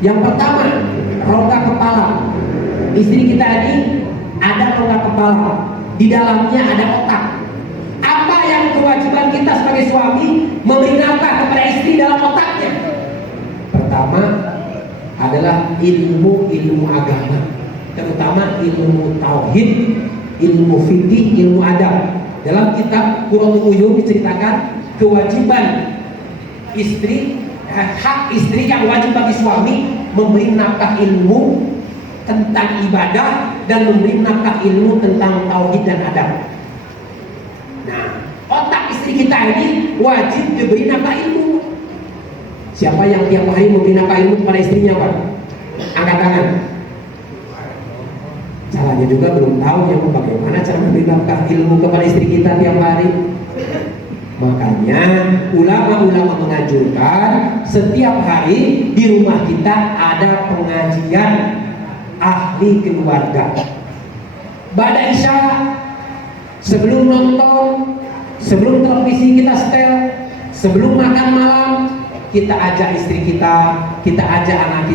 Yang pertama, rongga kepala. Istri kita ini ada rongga kepala, di dalamnya ada otak. Apa yang kewajiban kita sebagai suami memberi nafkah kepada istri dalam otaknya? Pertama adalah ilmu agama, terutama ilmu tauhid, ilmu fikih, ilmu adab. Dalam kitab Qur'anul Uyun diceritakan kewajiban istri, hak istri yang wajib bagi suami memberi nafkah ilmu tentang ibadah dan memberi nafkah ilmu tentang tauhid dan adab. Nah, otak istri kita ini wajib diberi nafkah ilmu. Siapa yang tiap hari memberi nafkah ilmu kepada istrinya, Pak? Angkat tangan. Caranya juga belum tahu, yang bagaimana cara memberi nafkah ilmu kepada istri kita tiap hari. Makanya ulama-ulama menganjurkan setiap hari di rumah kita ada pengajian ahli keluarga. Ba'da Isya, sebelum nonton, sebelum televisi kita setel, sebelum makan malam, kita ajak istri kita ajak anak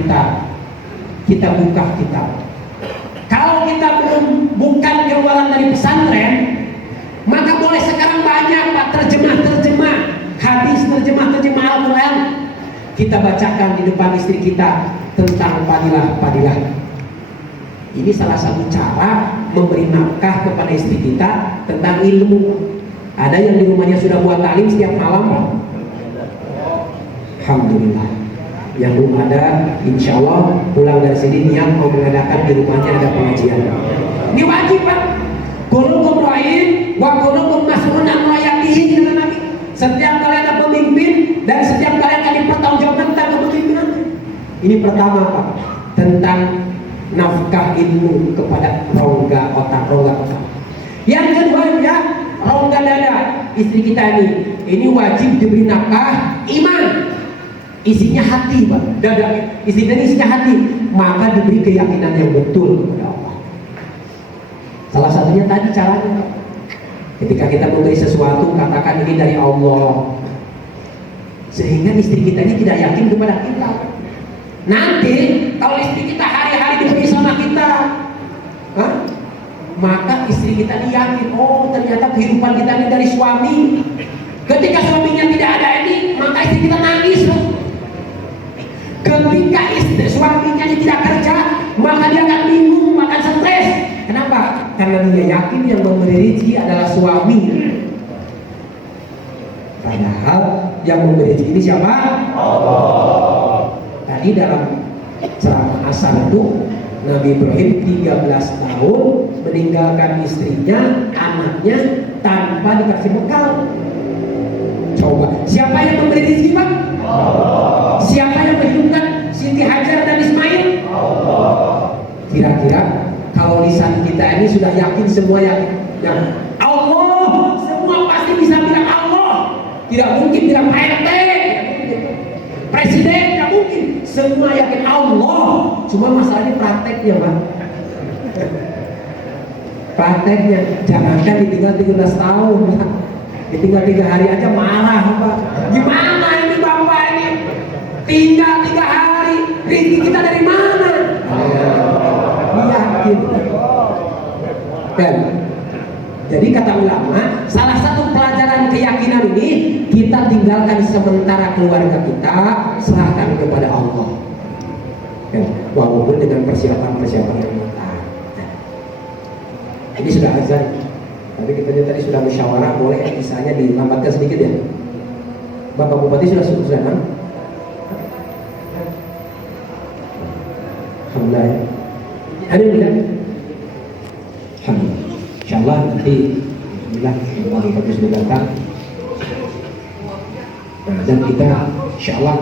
kita buka kitab. Kalau kita belum bukan keluaran dari pesantren, maka boleh sekarang banyak Pak terjemah hadis, terjemah Al-Quran. Kita bacakan di depan istri kita tentang fadilah. Ini salah satu cara memberi nafkah kepada istri kita tentang ilmu. Ada yang di rumahnya sudah buat taklim setiap malam, Pak? Alhamdulillah. Yang belum ada, insya Allah pulang dari sini niat mau mengadakan di rumahnya ada pengajian. Ini wajib, Pak. Qulukum ra'in wa qulukum mas'ulun an ra'iyatihi, kata Nabi. Setiap kalian ada pemimpin dan setiap kalian akan dipertanggungjawabkan tentang kepemimpinan. Ini pertama, Pak, tentang nafkah ilmu kepada rongga otak. Yang kedua ya, rongga dada istri kita ini wajib diberi nafkah iman. Isinya hati, Pak. Dada istri kita ini isinya hati, maka diberi keyakinan yang betul kepada Allah. Salah satunya tadi caranya, ketika kita memberi sesuatu, katakan ini dari Allah, sehingga istri kita ini tidak yakin kepada kita. Nanti kalau istri kita hari-hari diberi sama kita, maka istri kita ini yakin, oh ternyata kehidupan kita ini dari suami. Ketika suaminya tidak ada ini, maka istri kita nangis. Ketika istri suaminya ini tidak kerja, maka dia akan bingung, akan stres. Kenapa? Karena dia yakin yang memberi rezeki adalah suami. Padahal yang memberi rezeki ini siapa? Allah. Tadi dalam ceramah asar itu Nabi Ibrahim 13 tahun meninggalkan istrinya, anaknya tanpa dikasih bekal. Coba, siapa yang memberi rezeki, Pak? Allah. Siapa yang menghidupkan Siti Hajar dan Ismail? Allah. Kira-kira kalau lisan kita ini sudah yakin semua yang Allah, semua pasti bisa bilang Allah. Tidak mungkin bilang PRT, presiden, tidak mungkin. Semua yakin Allah. Cuma masalahnya prakteknya, Pak. Prakteknya, jangankan ditinggal 13 tahun, Pak. Ditinggal 3 hari aja marah, Pak. Gimana ini Bapak ini? Tinggal 3 hari, rezeki kita dari mana? Yakin. Dan jadi kata ulama, salah satu pelajaran keyakinan ini kita tinggalkan sementara keluarga kita, serahkan kepada Allah. Dan walaupun dengan persiapan yang matang. Ini sudah azan. Tapi kita tadi sudah musyawarah, boleh kisahnya dilambatkan sedikit ya. Bapak Bupati sudah kan? Alhamdulillah. Ada yang bilang? Alhamdulillah. Insyaallah nanti Bapak Bupati sudah datang. Nah, dan kita insyaallah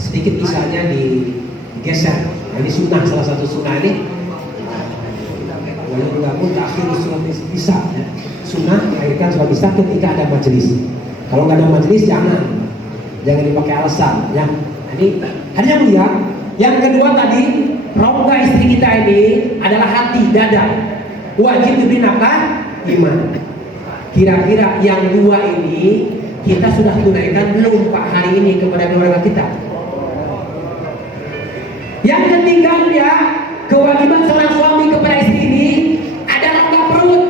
sedikit kisahnya digeser. Ini sunnah, salah satu sunnah ini. Walau namun akhir surat bisa ya. Sunnah diakhirkan surat bisa ketika ada majelis. Kalau nggak ada majelis jangan dipakai alasan ya. Ini hanya melihat. Yang kedua tadi, rongga istri kita ini adalah hati, dada. Wajib diberi nafkah iman. Kira-kira yang dua ini kita sudah tunaikan belum Pak hari ini kepada keluarga kita? Yang ketiga ya, kewajiban seorang suami kepada istri ini adalah rongga perut.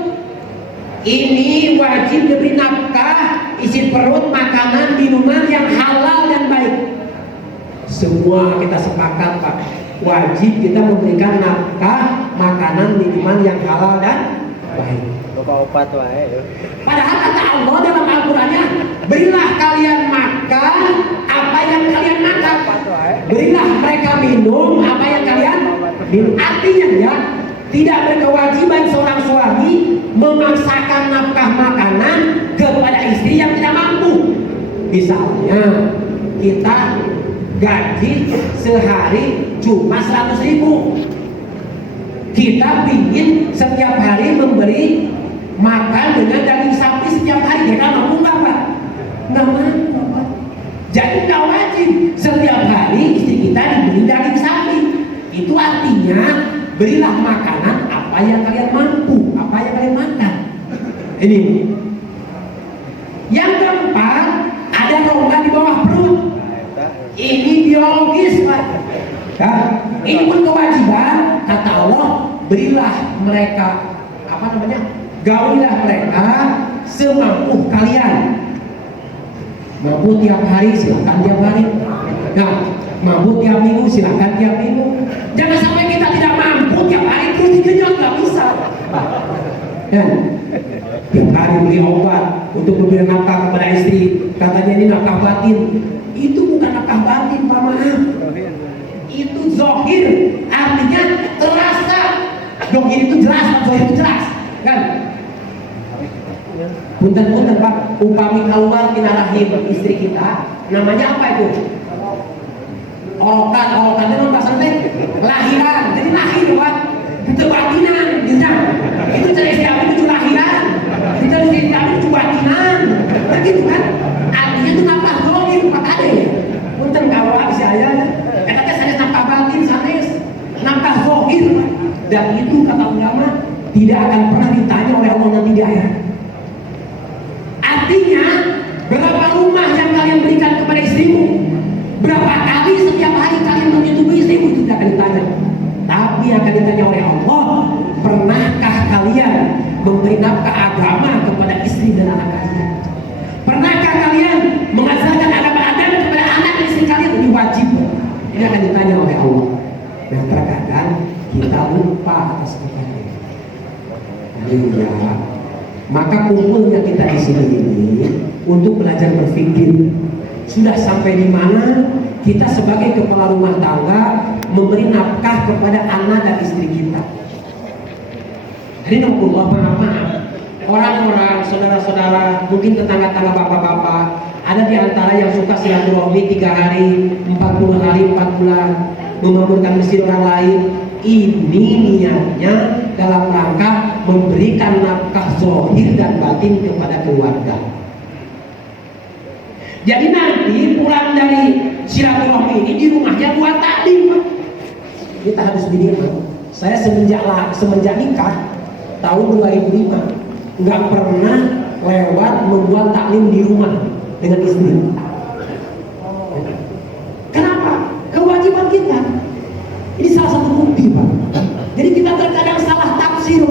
Ini wajib diberi nafkah, isi perut, makanan, minuman yang halal dan baik. Semua kita sepakat Pak, wajib kita memberikan nafkah, makanan, minuman yang halal dan baik. Padahal kata Allah dalam Al-Qurannya, berilah kalian makan apa yang kalian makan, berilah mereka minum apa yang kalian minum. Artinya ya, tidak berkewajiban seorang suami memaksakan nafkah makanan kepada istri yang tidak mampu. Misalnya kita gaji sehari cuma 100.000, kita ingin setiap hari memberi makan dengan daging sapi setiap hari. Kira mampu nggak Pak? Nggak mampu Pak. Jadi nggak wajib setiap hari istri kita diberi daging sapi. Itu artinya berilah makanan apa yang kalian mampu, apa yang kalian makan. Ini. Yang keempat, ada rongga di bawah perut. Ini biologis Pak. Ya, ini pun kewajiban kata Allah, berilah mereka gaulilah mereka semampu kalian. Mampu tiap hari silakan tiap hari. Nah, mampu tiap minggu silakan tiap minggu. Jangan sampai kita tidak mampu tiap hari terus dikenyot, nggak bisa. Dan tiap hari beli obat untuk memberi nafkah kepada istri, katanya ini nafkah batin. Itu bukan nafkah batin, Pak, maaf. Itu zohir, artinya terasa. Zohir itu jelas, zohir itu jelas, kan? Punten-punten Pak, upami keluar tina rahim istri kita, namanya apa itu? Orokan itu bahasa lahiran, jadi lahir Pak. Itu batinan, itu jenis itu lahiran, itu jenis itu batinan, begitu kan? Artinya itu nafkah zohir Pak Ade. Punten kawan saya, katanya saya nafkah batin, sanes nafkah zohir, dan itu kata ulama tidak akan pernah ditanya oleh Allah nanti di akhirat. Artinya berapa rumah yang kalian berikan kepada istrimu, berapa kali setiap hari kalian menyetujui istrimu, itu tidak akan ditanya. Tapi akan ditanya oleh Allah, pernahkah kalian memberi nafkah agama kepada istri dan anak kalian? Pernahkah kalian mengajarkan agama-agama kepada anak dan istri kalian? Ini wajib. Ini akan ditanya oleh Allah. Nah, terkadang kita lupa atas perkara ini. Ya, maka kumpulnya kita di sini ini untuk belajar berpikir. Sudah sampai di mana kita sebagai kepala rumah tangga memberi nafkah kepada anak dan istri kita. Jadi maaf, orang-orang, saudara-saudara, mungkin tetangga-tangga bapak-bapak, ada di antara yang suka silaturahmi 3 hari, 40 hari, 4 bulan, memakmurkan masjid orang lain. Ini niatnya dalam rangka memberikan nafkah zahir dan batin kepada keluarga. Jadi nanti pulang dari silaturahmi ini di rumahnya buat taklim. Kita harus diniat. Saya semenjak nikah tahun 2005 nggak pernah lewat membuat taklim di rumah dengan istri. Kenapa? Kewajiban kita. Ini salah satu bukti Pak. Jadi kita terkadang salah tafsir,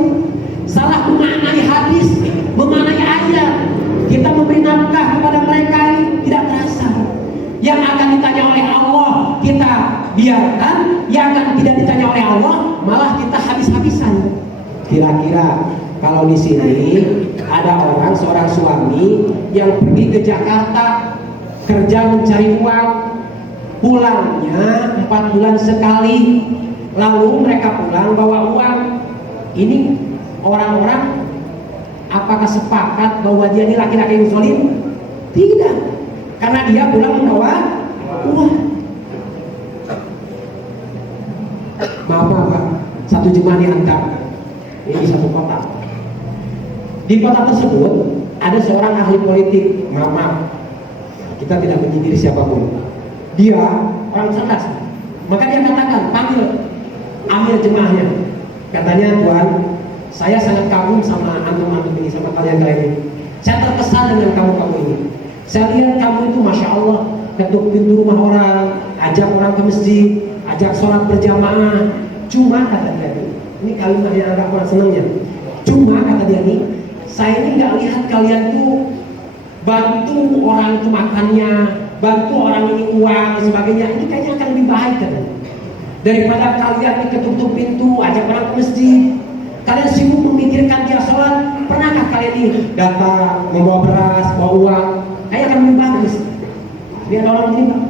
salah memaknai hadis, memaknai ayat. Kita memberi nafkah kepada mereka ini tidak terasa. Yang akan ditanya oleh Allah kita biarkan, yang akan tidak ditanya oleh Allah malah kita habis-habisan. Kira-kira kalau di sini ada seorang suami yang pergi ke Jakarta kerja mencari uang, pulangnya 4 bulan sekali, lalu mereka pulang bawa uang. Ini orang-orang apakah sepakat bahwa dia ini laki-laki yang zalim? Tidak, karena dia pulang membawa uang. Maaf Pak, satu jemaah diantar, ini satu kota. Di kota tersebut ada seorang ahli politik, maaf, kita tidak menyindir siapapun. Dia orang cerdas, maka dia katakan, panggil amir jemaahnya. Katanya, Tuhan, saya sangat kagum sama antum-antum ini, sama kalian ini. Saya terkesan dengan kamu ini. Saya lihat kamu itu Masya Allah, ketuk pintu rumah orang, ajak orang ke masjid, ajak sholat berjamaah. Cuma kata dia ini kalimat yang agak kurang senangnya. Cuma kata dia ini, saya ini nggak lihat kalian tuh bantu orang itu makannya, bantu orang ini uang dan sebagainya. Ini kayaknya akan lebih baik kan? Daripada kalian ini ketutup pintu, ajak orang ke masjid. Kalian sibuk memikirkan dia sholat. Pernahkah kalian ini datang membawa beras, bawa uang? Kayaknya akan lebih bagus. Ini ada orang ini Pak.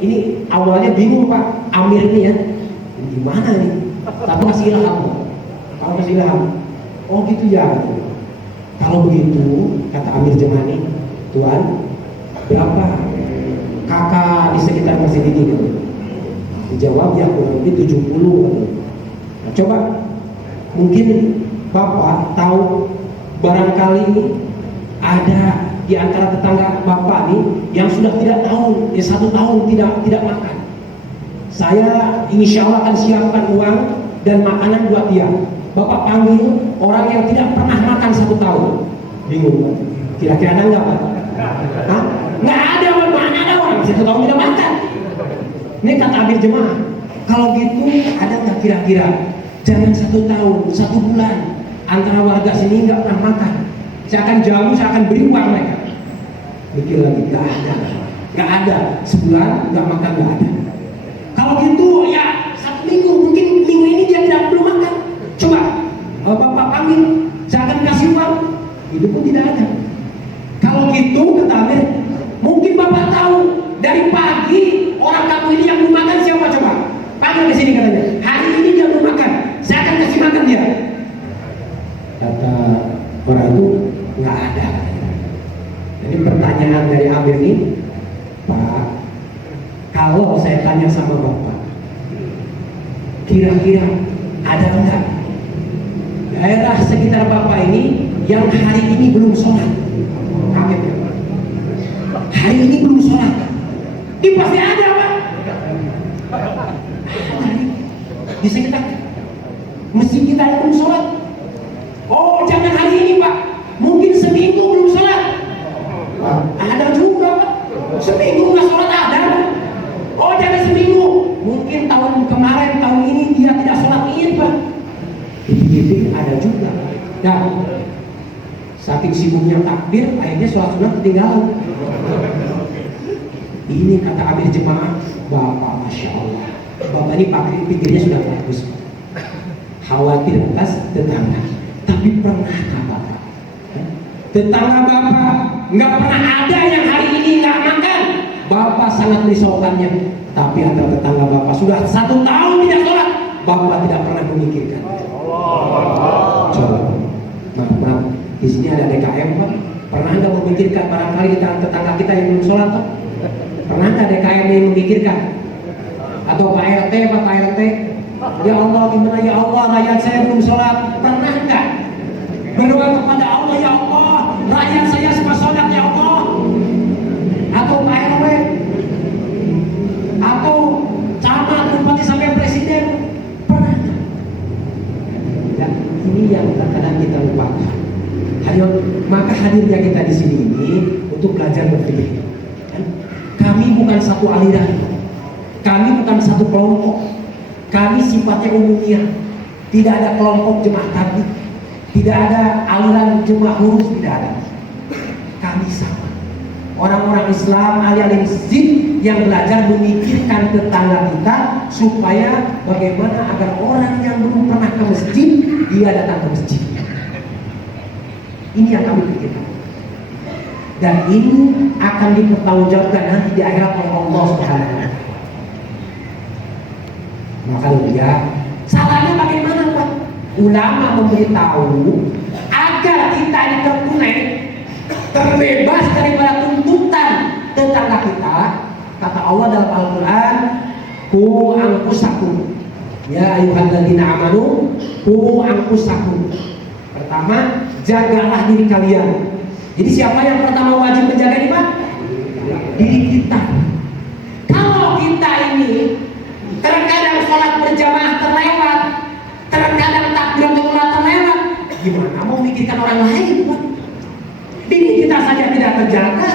Ini awalnya bingung Pak, Amir ini ya. Gimana nih? Tapi kasih ilham. Kalau kasih ilham, oh gitu ya. Kalau begitu, kata Amir Jemani, Tuan, berapa kakak di sekitar masjid ini? Gitu. Dijawab ya kurang lebih 70. Nah, coba mungkin Bapak tahu barangkali ada di antara tetangga Bapak nih yang sudah tidak tahu, 1 tahun tidak makan. Saya insya Allah akan siapkan uang dan makanan buat dia. Bapak panggil orang yang tidak pernah makan 1 tahun. Bingung. Kira-kira ada nggak Pak? Hah? Nggak ada, mana ada orang 1 tahun tidak makan. Ini kata Amir Jemaah. Kalau gitu ada nggak kira-kira? Jangan 1 tahun, 1 bulan antara warga sini nggak pernah makan. Saya akan jamu, saya akan beri uang mereka. Mikir lagi, nggak ada. Sebulan nggak makan, nggak ada. Kalau gitu ya 1 minggu, mungkin minggu ini dia tidak perlu makan. Coba Bapak panggil, saya akan kasih uang. Itu pun tidak ada. Kalau gitu kata Amir, mungkin Bapak tahu dari pagi orang kampung ini yang belum makan siapa coba? Panggil ke sini katanya. Hari ini dia belum makan, saya akan kasih makan dia. Kata orang itu nggak ada. Jadi pertanyaan dari Amir ini, Pak, kalau saya tanya sama Bapak, kira-kira ada enggak daerah sekitar Bapak ini yang hari ini belum sholat? Kaget ya Pak? Hari ini belum sholat? Ini pasti ada Pak. Di sekitar masjid kita yang belum sholat. Oh jangan hari ini Pak, mungkin seminggu belum sholat. Ada juga Pak, seminggu nggak sholat ada. Oh jangan seminggu, mungkin tahun kemarin, tahun ini dia tidak sholat Id Pak. Itu ada juga. Nah, saking sibuknya takbir, akhirnya sholat sunat ketinggalan. Ini kata Amir Jemaah, Bapak Masya Allah, Bapak ini pikirnya sudah bagus. Khawatir atas tetangga. Tapi pernahkah Bapak? Tetangga Bapak nggak pernah ada yang hari ini nggak makan. Bapak sangat merisaukannya. Tapi antara tetangga Bapak sudah 1 tahun tidak sholat, Bapak tidak pernah memikirkan. Coba, maaf, di sini ada DKM Pak. Pernah nggak memikirkan barangkali di tetangga kita yang belum sholat Pak? Pernah nggak DKM yang memikirkan? Atau Pak RT, Pak RT? Ya Allah, gimana ya Allah, rakyat saya belum sholat. Pernah nggak berdoa kepada Allah, ya Allah, rakyat saya semua sholat ya Allah? Atau Pak RW? Atau camat, bupati sampai presiden? Pernah nggak? Ya, ini yang terkadang kita lupakan. Maka hadirnya kita di sini ini untuk belajar berpikir. Kami bukan satu aliran, kami bukan satu kelompok. Kami sifatnya umumnya, tidak ada kelompok jemaah tabligh, tidak ada aliran jemaah lurus, tidak ada. Kami sama, orang-orang Islam ahli masjid yang belajar memikirkan tetangga kita supaya bagaimana agar orang yang belum pernah ke masjid dia datang ke masjid. Ini yang kami pikirkan, dan ini akan dipertanggungjawabkan nanti di akhirat oleh Allah Subhanahu wa Ta'ala. Maka dia salahnya bagaimana Pak? Ulama memberitahu agar kita ini tertunai, terbebas daripada tuntutan tetangga kita. Kata Allah dalam Al-Quran, ku anfusakum ya ayyuhalladzina amanu ku anfusakum. Pertama, jagalah diri kalian. Jadi siapa yang pertama wajib menjaga ini Pak? Diri kita. Kalau kita ini terkadang sholat berjamaah terlewat, terkadang takbiratul ula terlewat, gimana mau memikirkan orang lain Pak? Diri kita saja tidak terjaga,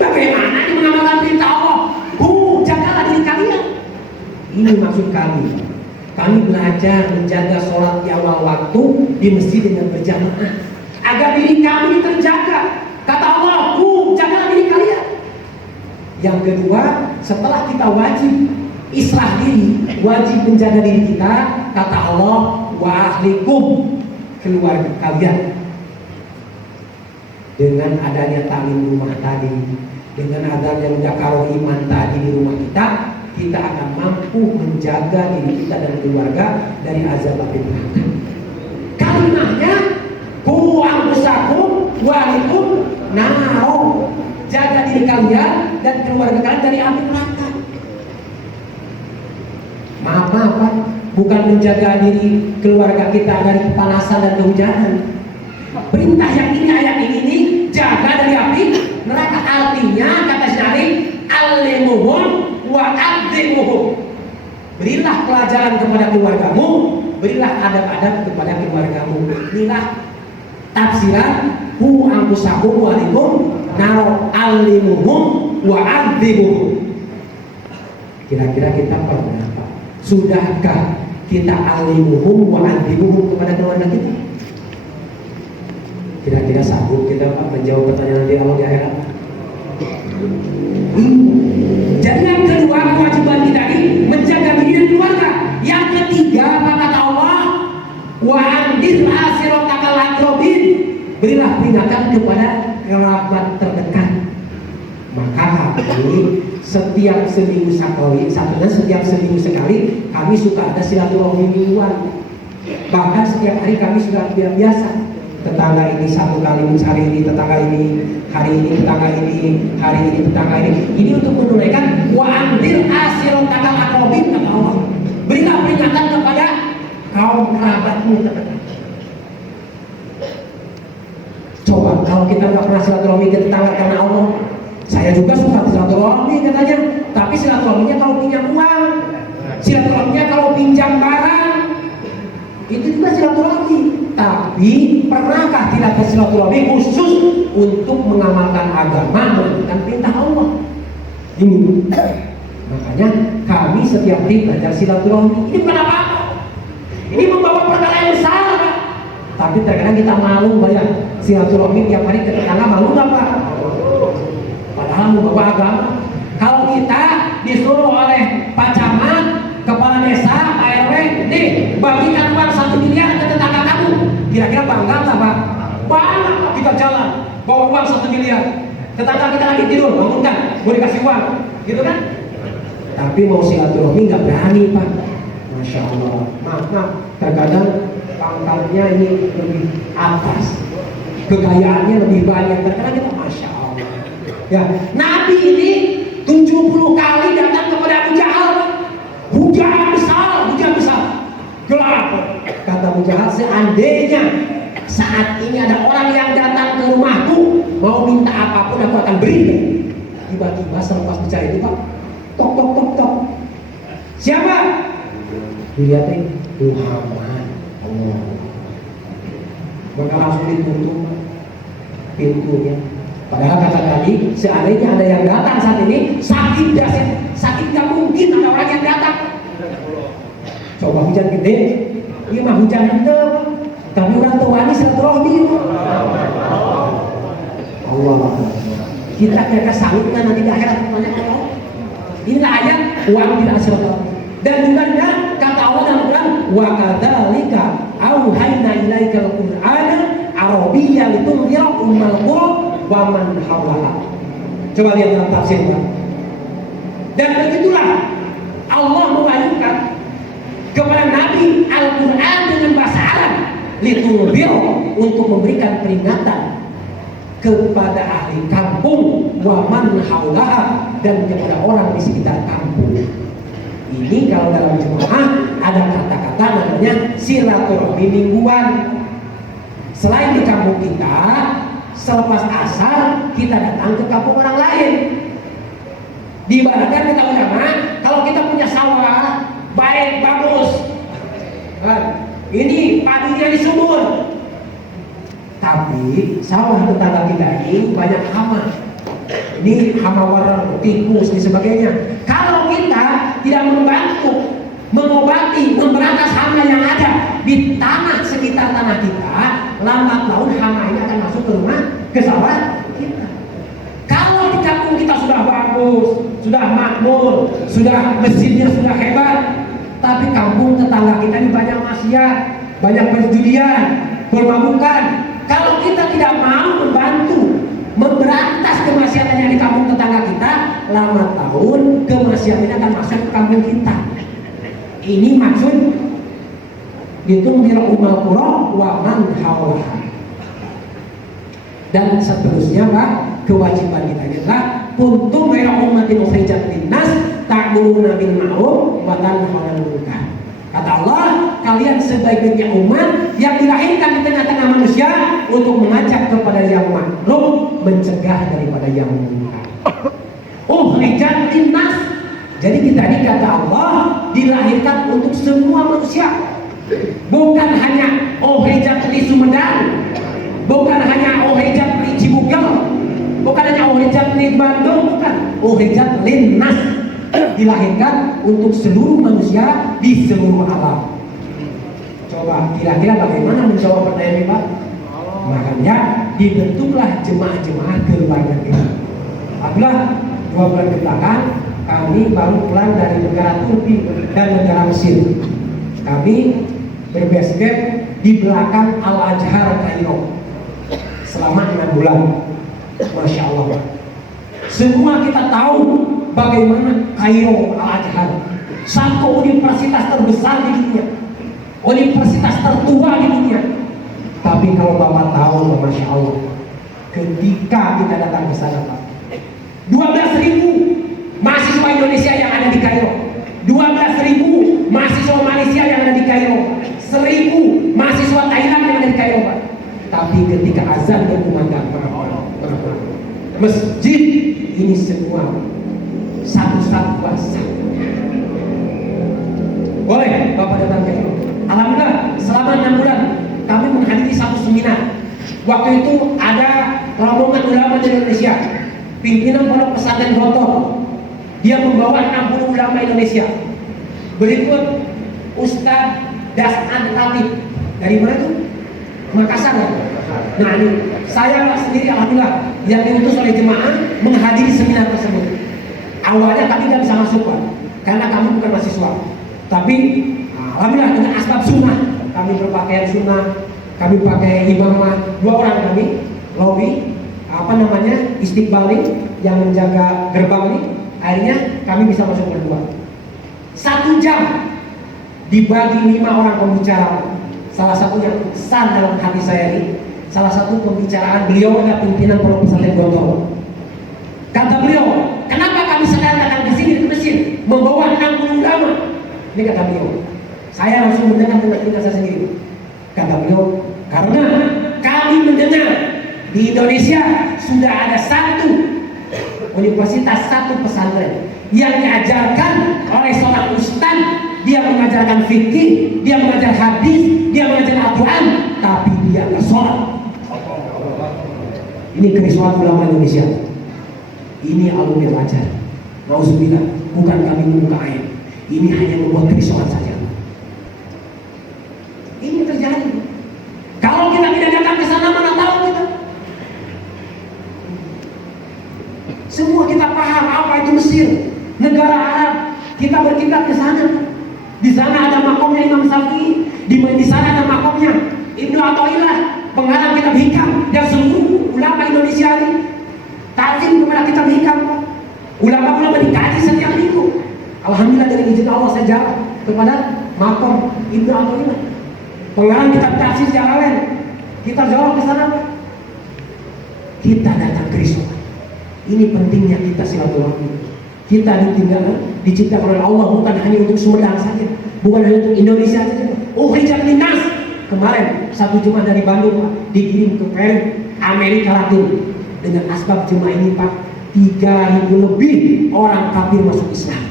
bagaimana ini mengamalkan perintah Allah? Jagalah diri kalian. Ini maksud kami. Kami belajar menjaga sholat di awal waktu di masjid dengan berjamaah agar diri kami terjaga. Kata Allah, jagalah diri kalian. Yang kedua, setelah kita wajib islah diri, wajib menjaga diri kita, kata Allah, wa ahlikum, keluarga kalian. Dengan adanya taklim rumah tadi, dengan adanya mudzakaroh iman tadi di rumah kita akan mampu menjaga diri kita dan keluarga dari azab api neraka. Kalimatnya, ku anfusakum wa ahlikum naro, jaga diri kalian dan keluarga kalian dari api neraka. Maaf Pak, bukan menjaga diri keluarga kita dari kepanasan dan kehujanan. Perintah yang ini, ayat ini jaga dari api neraka. Artinya kata Syari, alimuhum wa abdimuhum. Berilah pelajaran kepada keluargamu, berilah adab-adab kepada keluargamu. Inilah tafsiran hu anfusakum wa alikum naro alimuhum wa abdimuhum. Kira-kira kita pernah apa? Sudahkah kita alimuhum wa abdimuhum kepada keluarga kita? Kira-kira sanggup kita Pak menjawab pertanyaan di Allah di akhirat? Jadi yang kedua kewajiban kita ini menjaga diri dan keluarga. Yang ketiga apa kata Allah? Wa andir asiratakal aqrabin. Berilah peringatan kepada kerabat terdekat. Maka kami setiap seminggu sekali kami suka ada silaturahmi mingguan. Bahkan setiap hari kami sudah biasa. Tetangga ini satu kali mencari ini, tetangga ini hari ini, tetangga ini hari ini, tetangga ini. Ini untuk menunaikan wa andir asiratakal aqrabin kata Allah. Berilah peringatan kepada kaum kerabatmu terdekat. Coba kalau kita nggak pernah silaturahmi ke tetangga karena Allah, saya juga suka silaturahmi katanya, tapi silaturahminya kalau pinjam uang, silaturahminya kalau pinjam barang, itu juga silaturahmi. Tapi pernahkah kita bersilaturahmi khusus untuk mengamalkan agama, melakukan perintah Allah? Ini makanya kami setiap hari belajar silaturahmi. Ini bukan apa-apa. Ini membawa perkara yang besar, Pak. Tapi terkadang kita malu bayar silaturahmi tiap hari ke tetangga, malu nggak Pak? Padahal membawa agama. Kalau kita disuruh oleh Pak Camat, Kepala Desa, Pak RW, nih bagikan uang 1 miliar ke tetangga kamu, kira-kira bangga nggak Pak? Bangga Pak, kita jalan bawa uang 1 miliar, tetangga kita lagi tidur, bangunkan, boleh kasih uang, gitu kan? Tapi mau silaturahmi nggak berani Pak. Masya Allah, maaf, terkadang pangkatnya ini lebih atas, kegayaannya lebih banyak, terkadang kita Masya Allah. Ya, Nabi ini 70 kali datang kepada Abu Jahal. Hujan besar, gelap. Kata Abu Jahal, seandainya saat ini ada orang yang datang ke rumahku mau minta apapun aku akan beri. Tiba-tiba selepas bicara itu Pak, tok. Siapa? Dilihatin Muhammad. Allah. Maka langsung ditutup pintunya. Padahal kata tadi, seandainya ada yang datang saat ini, sakit gak mungkin ada orang yang datang. Coba hujan gede, ini mah hujan gede, tapi orang tua ini silaturahmi. Allah, kita kira sanggup kan nanti di akhirat banyak orang. Inilah ayat uang tidak silaturahmi. Dan juga kata Allah dalam Quran, wa kadzalika auhayna ilaikal qur'ana arabiyyan litunzira ummal qura wa man hawlaha. Coba lihat dalam tafsir Pak. Dan begitulah Allah mewahyukan kepada Nabi Al-Quran dengan bahasa Arab, litunzir, untuk memberikan peringatan kepada ahli kampung, wa man hawlaha, dan kepada orang di sekitar kampung. Ini kalau dalam jemaah ada kata-kata namanya silaturahmi mingguan. Selain di kampung kita, selepas asar kita datang ke kampung orang lain. Diibaratkan kata ulama, kalau kita punya sawah baik bagus, ini padunya di sumur, tapi sawah tetangga kita ini banyak hama. Ini hama warna, tikus dan sebagainya. Kalau kita tidak membantu, mengobati, memberantas hama yang ada di tanah sekitar tanah kita, lambat laun hama ini akan masuk ke rumah, ke sawah kita. Kalau di kampung kita sudah bagus, sudah makmur, sudah mesinnya sudah hebat, tapi kampung tetangga kita ini banyak maksiat, banyak perjudian, permabukan. Kalau kita tidak mau membantu memberantas kemaksiatan yang di kampung tetangga kita, lama tahun kemaksiatan ini akan masuk ke kampung kita. Ini maksud litunzira ummal qura wa man hawlaha. Dan seterusnya Pak, kewajiban kita adalah kuntum khairu ummatin ukhrijat linnas ta'muruna bil ma'ruf wa tanhauna 'anil munkar. Kata Allah, sebaik-baiknya umat yang dilahirkan di tengah-tengah manusia untuk mengajak kepada yang makruf, mencegah daripada yang munkar. Ukhrijat linnas. Jadi kita ini kata Allah dilahirkan untuk semua manusia. Bukan hanya ukhrijat li Sumedang, bukan hanya ukhrijat li Cibugel, bukan hanya ukhrijat li Bandung, bukan. Ukhrijat linnas. Dilahirkan untuk seluruh manusia di seluruh alam. Coba kira-kira bagaimana menjawab pertanyaan ini, Pak? Makanya dibentuklah jemaah-jemaah ke luar negeri. Apabila 2 bulan belakangan kami baru pulang dari negara Turki dan negara Mesir. Kami berbase camp di belakang Al-Azhar Kairo selama 6 bulan. Masya Allah, Pak. Semua kita tahu bagaimana Kairo Al-Azhar, satu universitas terbesar di dunia, universitas tertua di dunia. Tapi kalau Bapak tahu, Masya Allah, ketika kita datang ke sana, Pak, 12.000 mahasiswa Indonesia yang ada di Kairo, 12.000 mahasiswa Malaysia yang ada di Kairo, 1.000 mahasiswa Thailand yang ada di Kairo, Pak. Tapi ketika azan berkumandang, masjid ini semua satu-satu basah. Boleh Bapak datang ke Kairo. Alhamdulillah selama 6 bulan kami menghadiri satu seminar. Waktu itu ada rombongan ulama di Indonesia, pimpinan pondok pesantren Gontor. Dia membawa 60 ulama Indonesia. Berikut Ustadz Das'an Latif. Dari mana tuh? Makassar ya? Nah ini saya sendiri alhamdulillah yang diutus oleh jemaah menghadiri seminar tersebut. Awalnya kami tidak bisa masuk, Pak, karena kami bukan mahasiswa. Tapi alhamdulillah dengan asbab sunnah, kami berpakaian sunnah, kami pakai imamah, 2 orang kami lobby istiqbal ini yang menjaga gerbang ini. Akhirnya kami bisa masuk berdua. 1 jam dibagi 5 orang pembicara. Salah satu yang besar dalam hati saya ini, salah satu pembicaraan beliau adalah pimpinan Pondok Pesantren Gontor. Kata beliau, kenapa kami sekarang datang ke sini ke Mesir membawa 60 ulama? Ini kata beliau. Saya langsung mendengar dengan telinga saya sendiri. Kata beliau, karena kami mendengar di Indonesia sudah ada 1 universitas, 1 pesantren yang diajarkan oleh seorang ustaz. Dia mengajarkan fikih, dia mengajar hadis, dia mengajar Al-Quran, tapi dia nggak sholat. Ini kerisauan ulama Indonesia. Ini alumni Al-Azhar. Nauzubillah, bukan kami membuka air. Ini hanya membuat kerisauan saja. Ini terjadi. Kalau kita tidak datang ke sana, mana tahu kita? Semua kita paham apa itu Mesir, negara Arab. Kita berkiblat ke sana. Di sana ada makomnya Imam Syafi'i, di sana ada makomnya Ibnu Athaillah, pengarang kitab Hikam, yang seluruh ulama Indonesia ini takzim kepada kitab Hikam. Ulama-ulama dikaji setiap minggu. Alhamdulillah dari izin Allah saya jalan kepada makom Ibnu Athaillah, pengarang kitab Tafsir Jalalain. Kita jawab ke sana, Pak. Kita datang ke Risau. Ini pentingnya kita silaturahmi. Kita diciptakan oleh Allah bukan hanya untuk Sumedang saja, bukan hanya untuk Indonesia saja. Ukhrijat linnas. Kemarin 1 jemaah dari Bandung, Pak, dikirim ke Peru, Amerika Latin. Dengan asbab jemaah ini, Pak, 3.000 lebih orang kafir masuk Islam.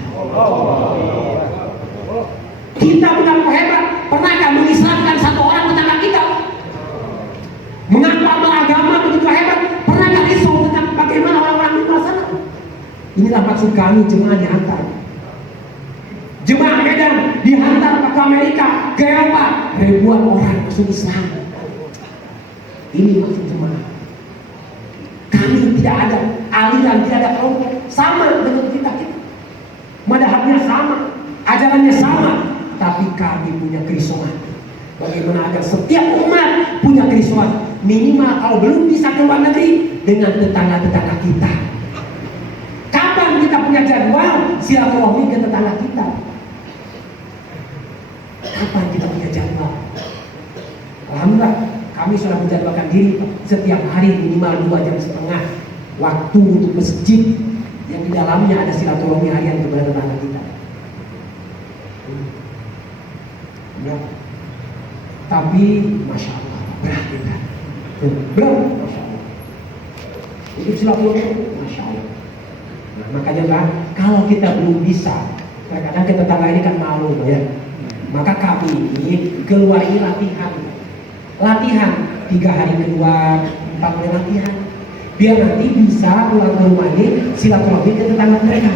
Kita betapa hebat. Pernahkah mengislamkan 1 orang tetangga kita? Mengapa agama begitu hebat? Pernahkah risau tentang bagaimana orang-orang di luar sana? Inilah maksud kami, jemaah dihantar. Jemaah Medan dihantar ke Amerika, ke Eropa. Ribuan orang masuk Islam. Ini maksud jemaah. Kami tidak ada aliran, tidak ada kelompok. Sama dengan kita. Madhabnya sama, ajarannya sama. Tapi kami punya kerisauan. Bagaimana agar setiap umat punya kerisauan. Minimal kalau belum bisa ke luar negeri, dengan tetangga-tetangga kita. Kapan kita punya jadwal silaturahmi ke tetangga kita? Kapan kita punya jadwal? Alhamdulillah kami sudah menjadwalkan diri setiap hari minimal 2,5 jam waktu untuk masjid yang di dalamnya ada silaturahmi harian kepada tetangga kita. Ya. Tapi masya Allah berat kita. Berat, masya Allah. Itu silaturahmi, masya Allah. Nah, makanya kan kalau kita belum bisa, kadang-kadang kita tetangga ini kan malu ya. Maka kami ini keluar ini latihan 3 hari keluar, 4 hari latihan, biar nanti bisa pulang ke rumah ini silaturahmi ke tetangga mereka.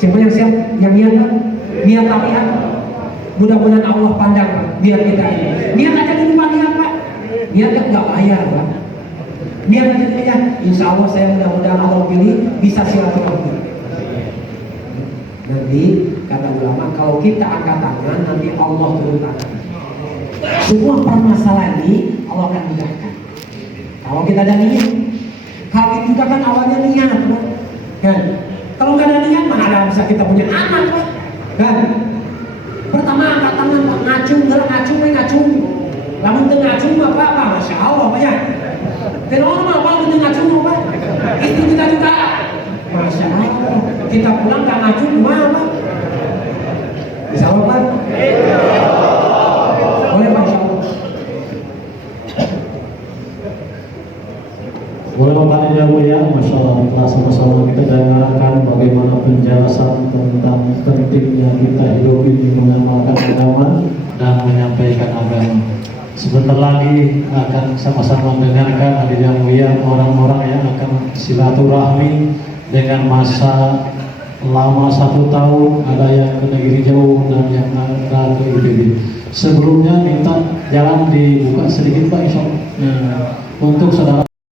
Siapa yang siap? Yang niat kan? Niat latihan. Mudah-mudahan Allah pandang niat kita ini. Niat aja di rumah niat Pak. Niat kan nggak bayar Pak. Niat aja di rumah. Insya Allah saya mudah-mudahan Allah pilih bisa silaturahmi. Nanti kata ulama kalau kita angkat tangan nanti Allah turun tangan. Semua permasalahan ini Allah akan mudahkan. Kalau kita ada niat, kawin juga kan awalnya niat, Pak. Kan? Kalau nggak ada niat, mana ada bisa kita punya anak, Pak? Kan? Pertama angkat tangan, Pak. Ngacung. Lamun teu ngacung apa? Masya Allah, Pak ya. Kenapa Pak teu ngacung, Pak? Itu kita juga. Masya Allah. Kita pulang nggak ngacung, gimana, Pak? Bisa Allah, Pak? Boleh, Pak, insya Allah. Boleh Bapak dan Ibu ya, Masya Allah, telah sama-sama kita dengarkan bagaimana penjelasan tentang pentingnya kita hidup ini mengamalkan agama dan menyampaikan agama. Sebentar lagi akan sama-sama mendengarkan hadirnya mulia orang-orang yang akan silaturahmi dengan masa lama 1 tahun, ada yang ke negeri jauh dan yang ada ke IPB. Sebelumnya minta jalan dibuka sedikit Pak, insya Allah. Untuk saudara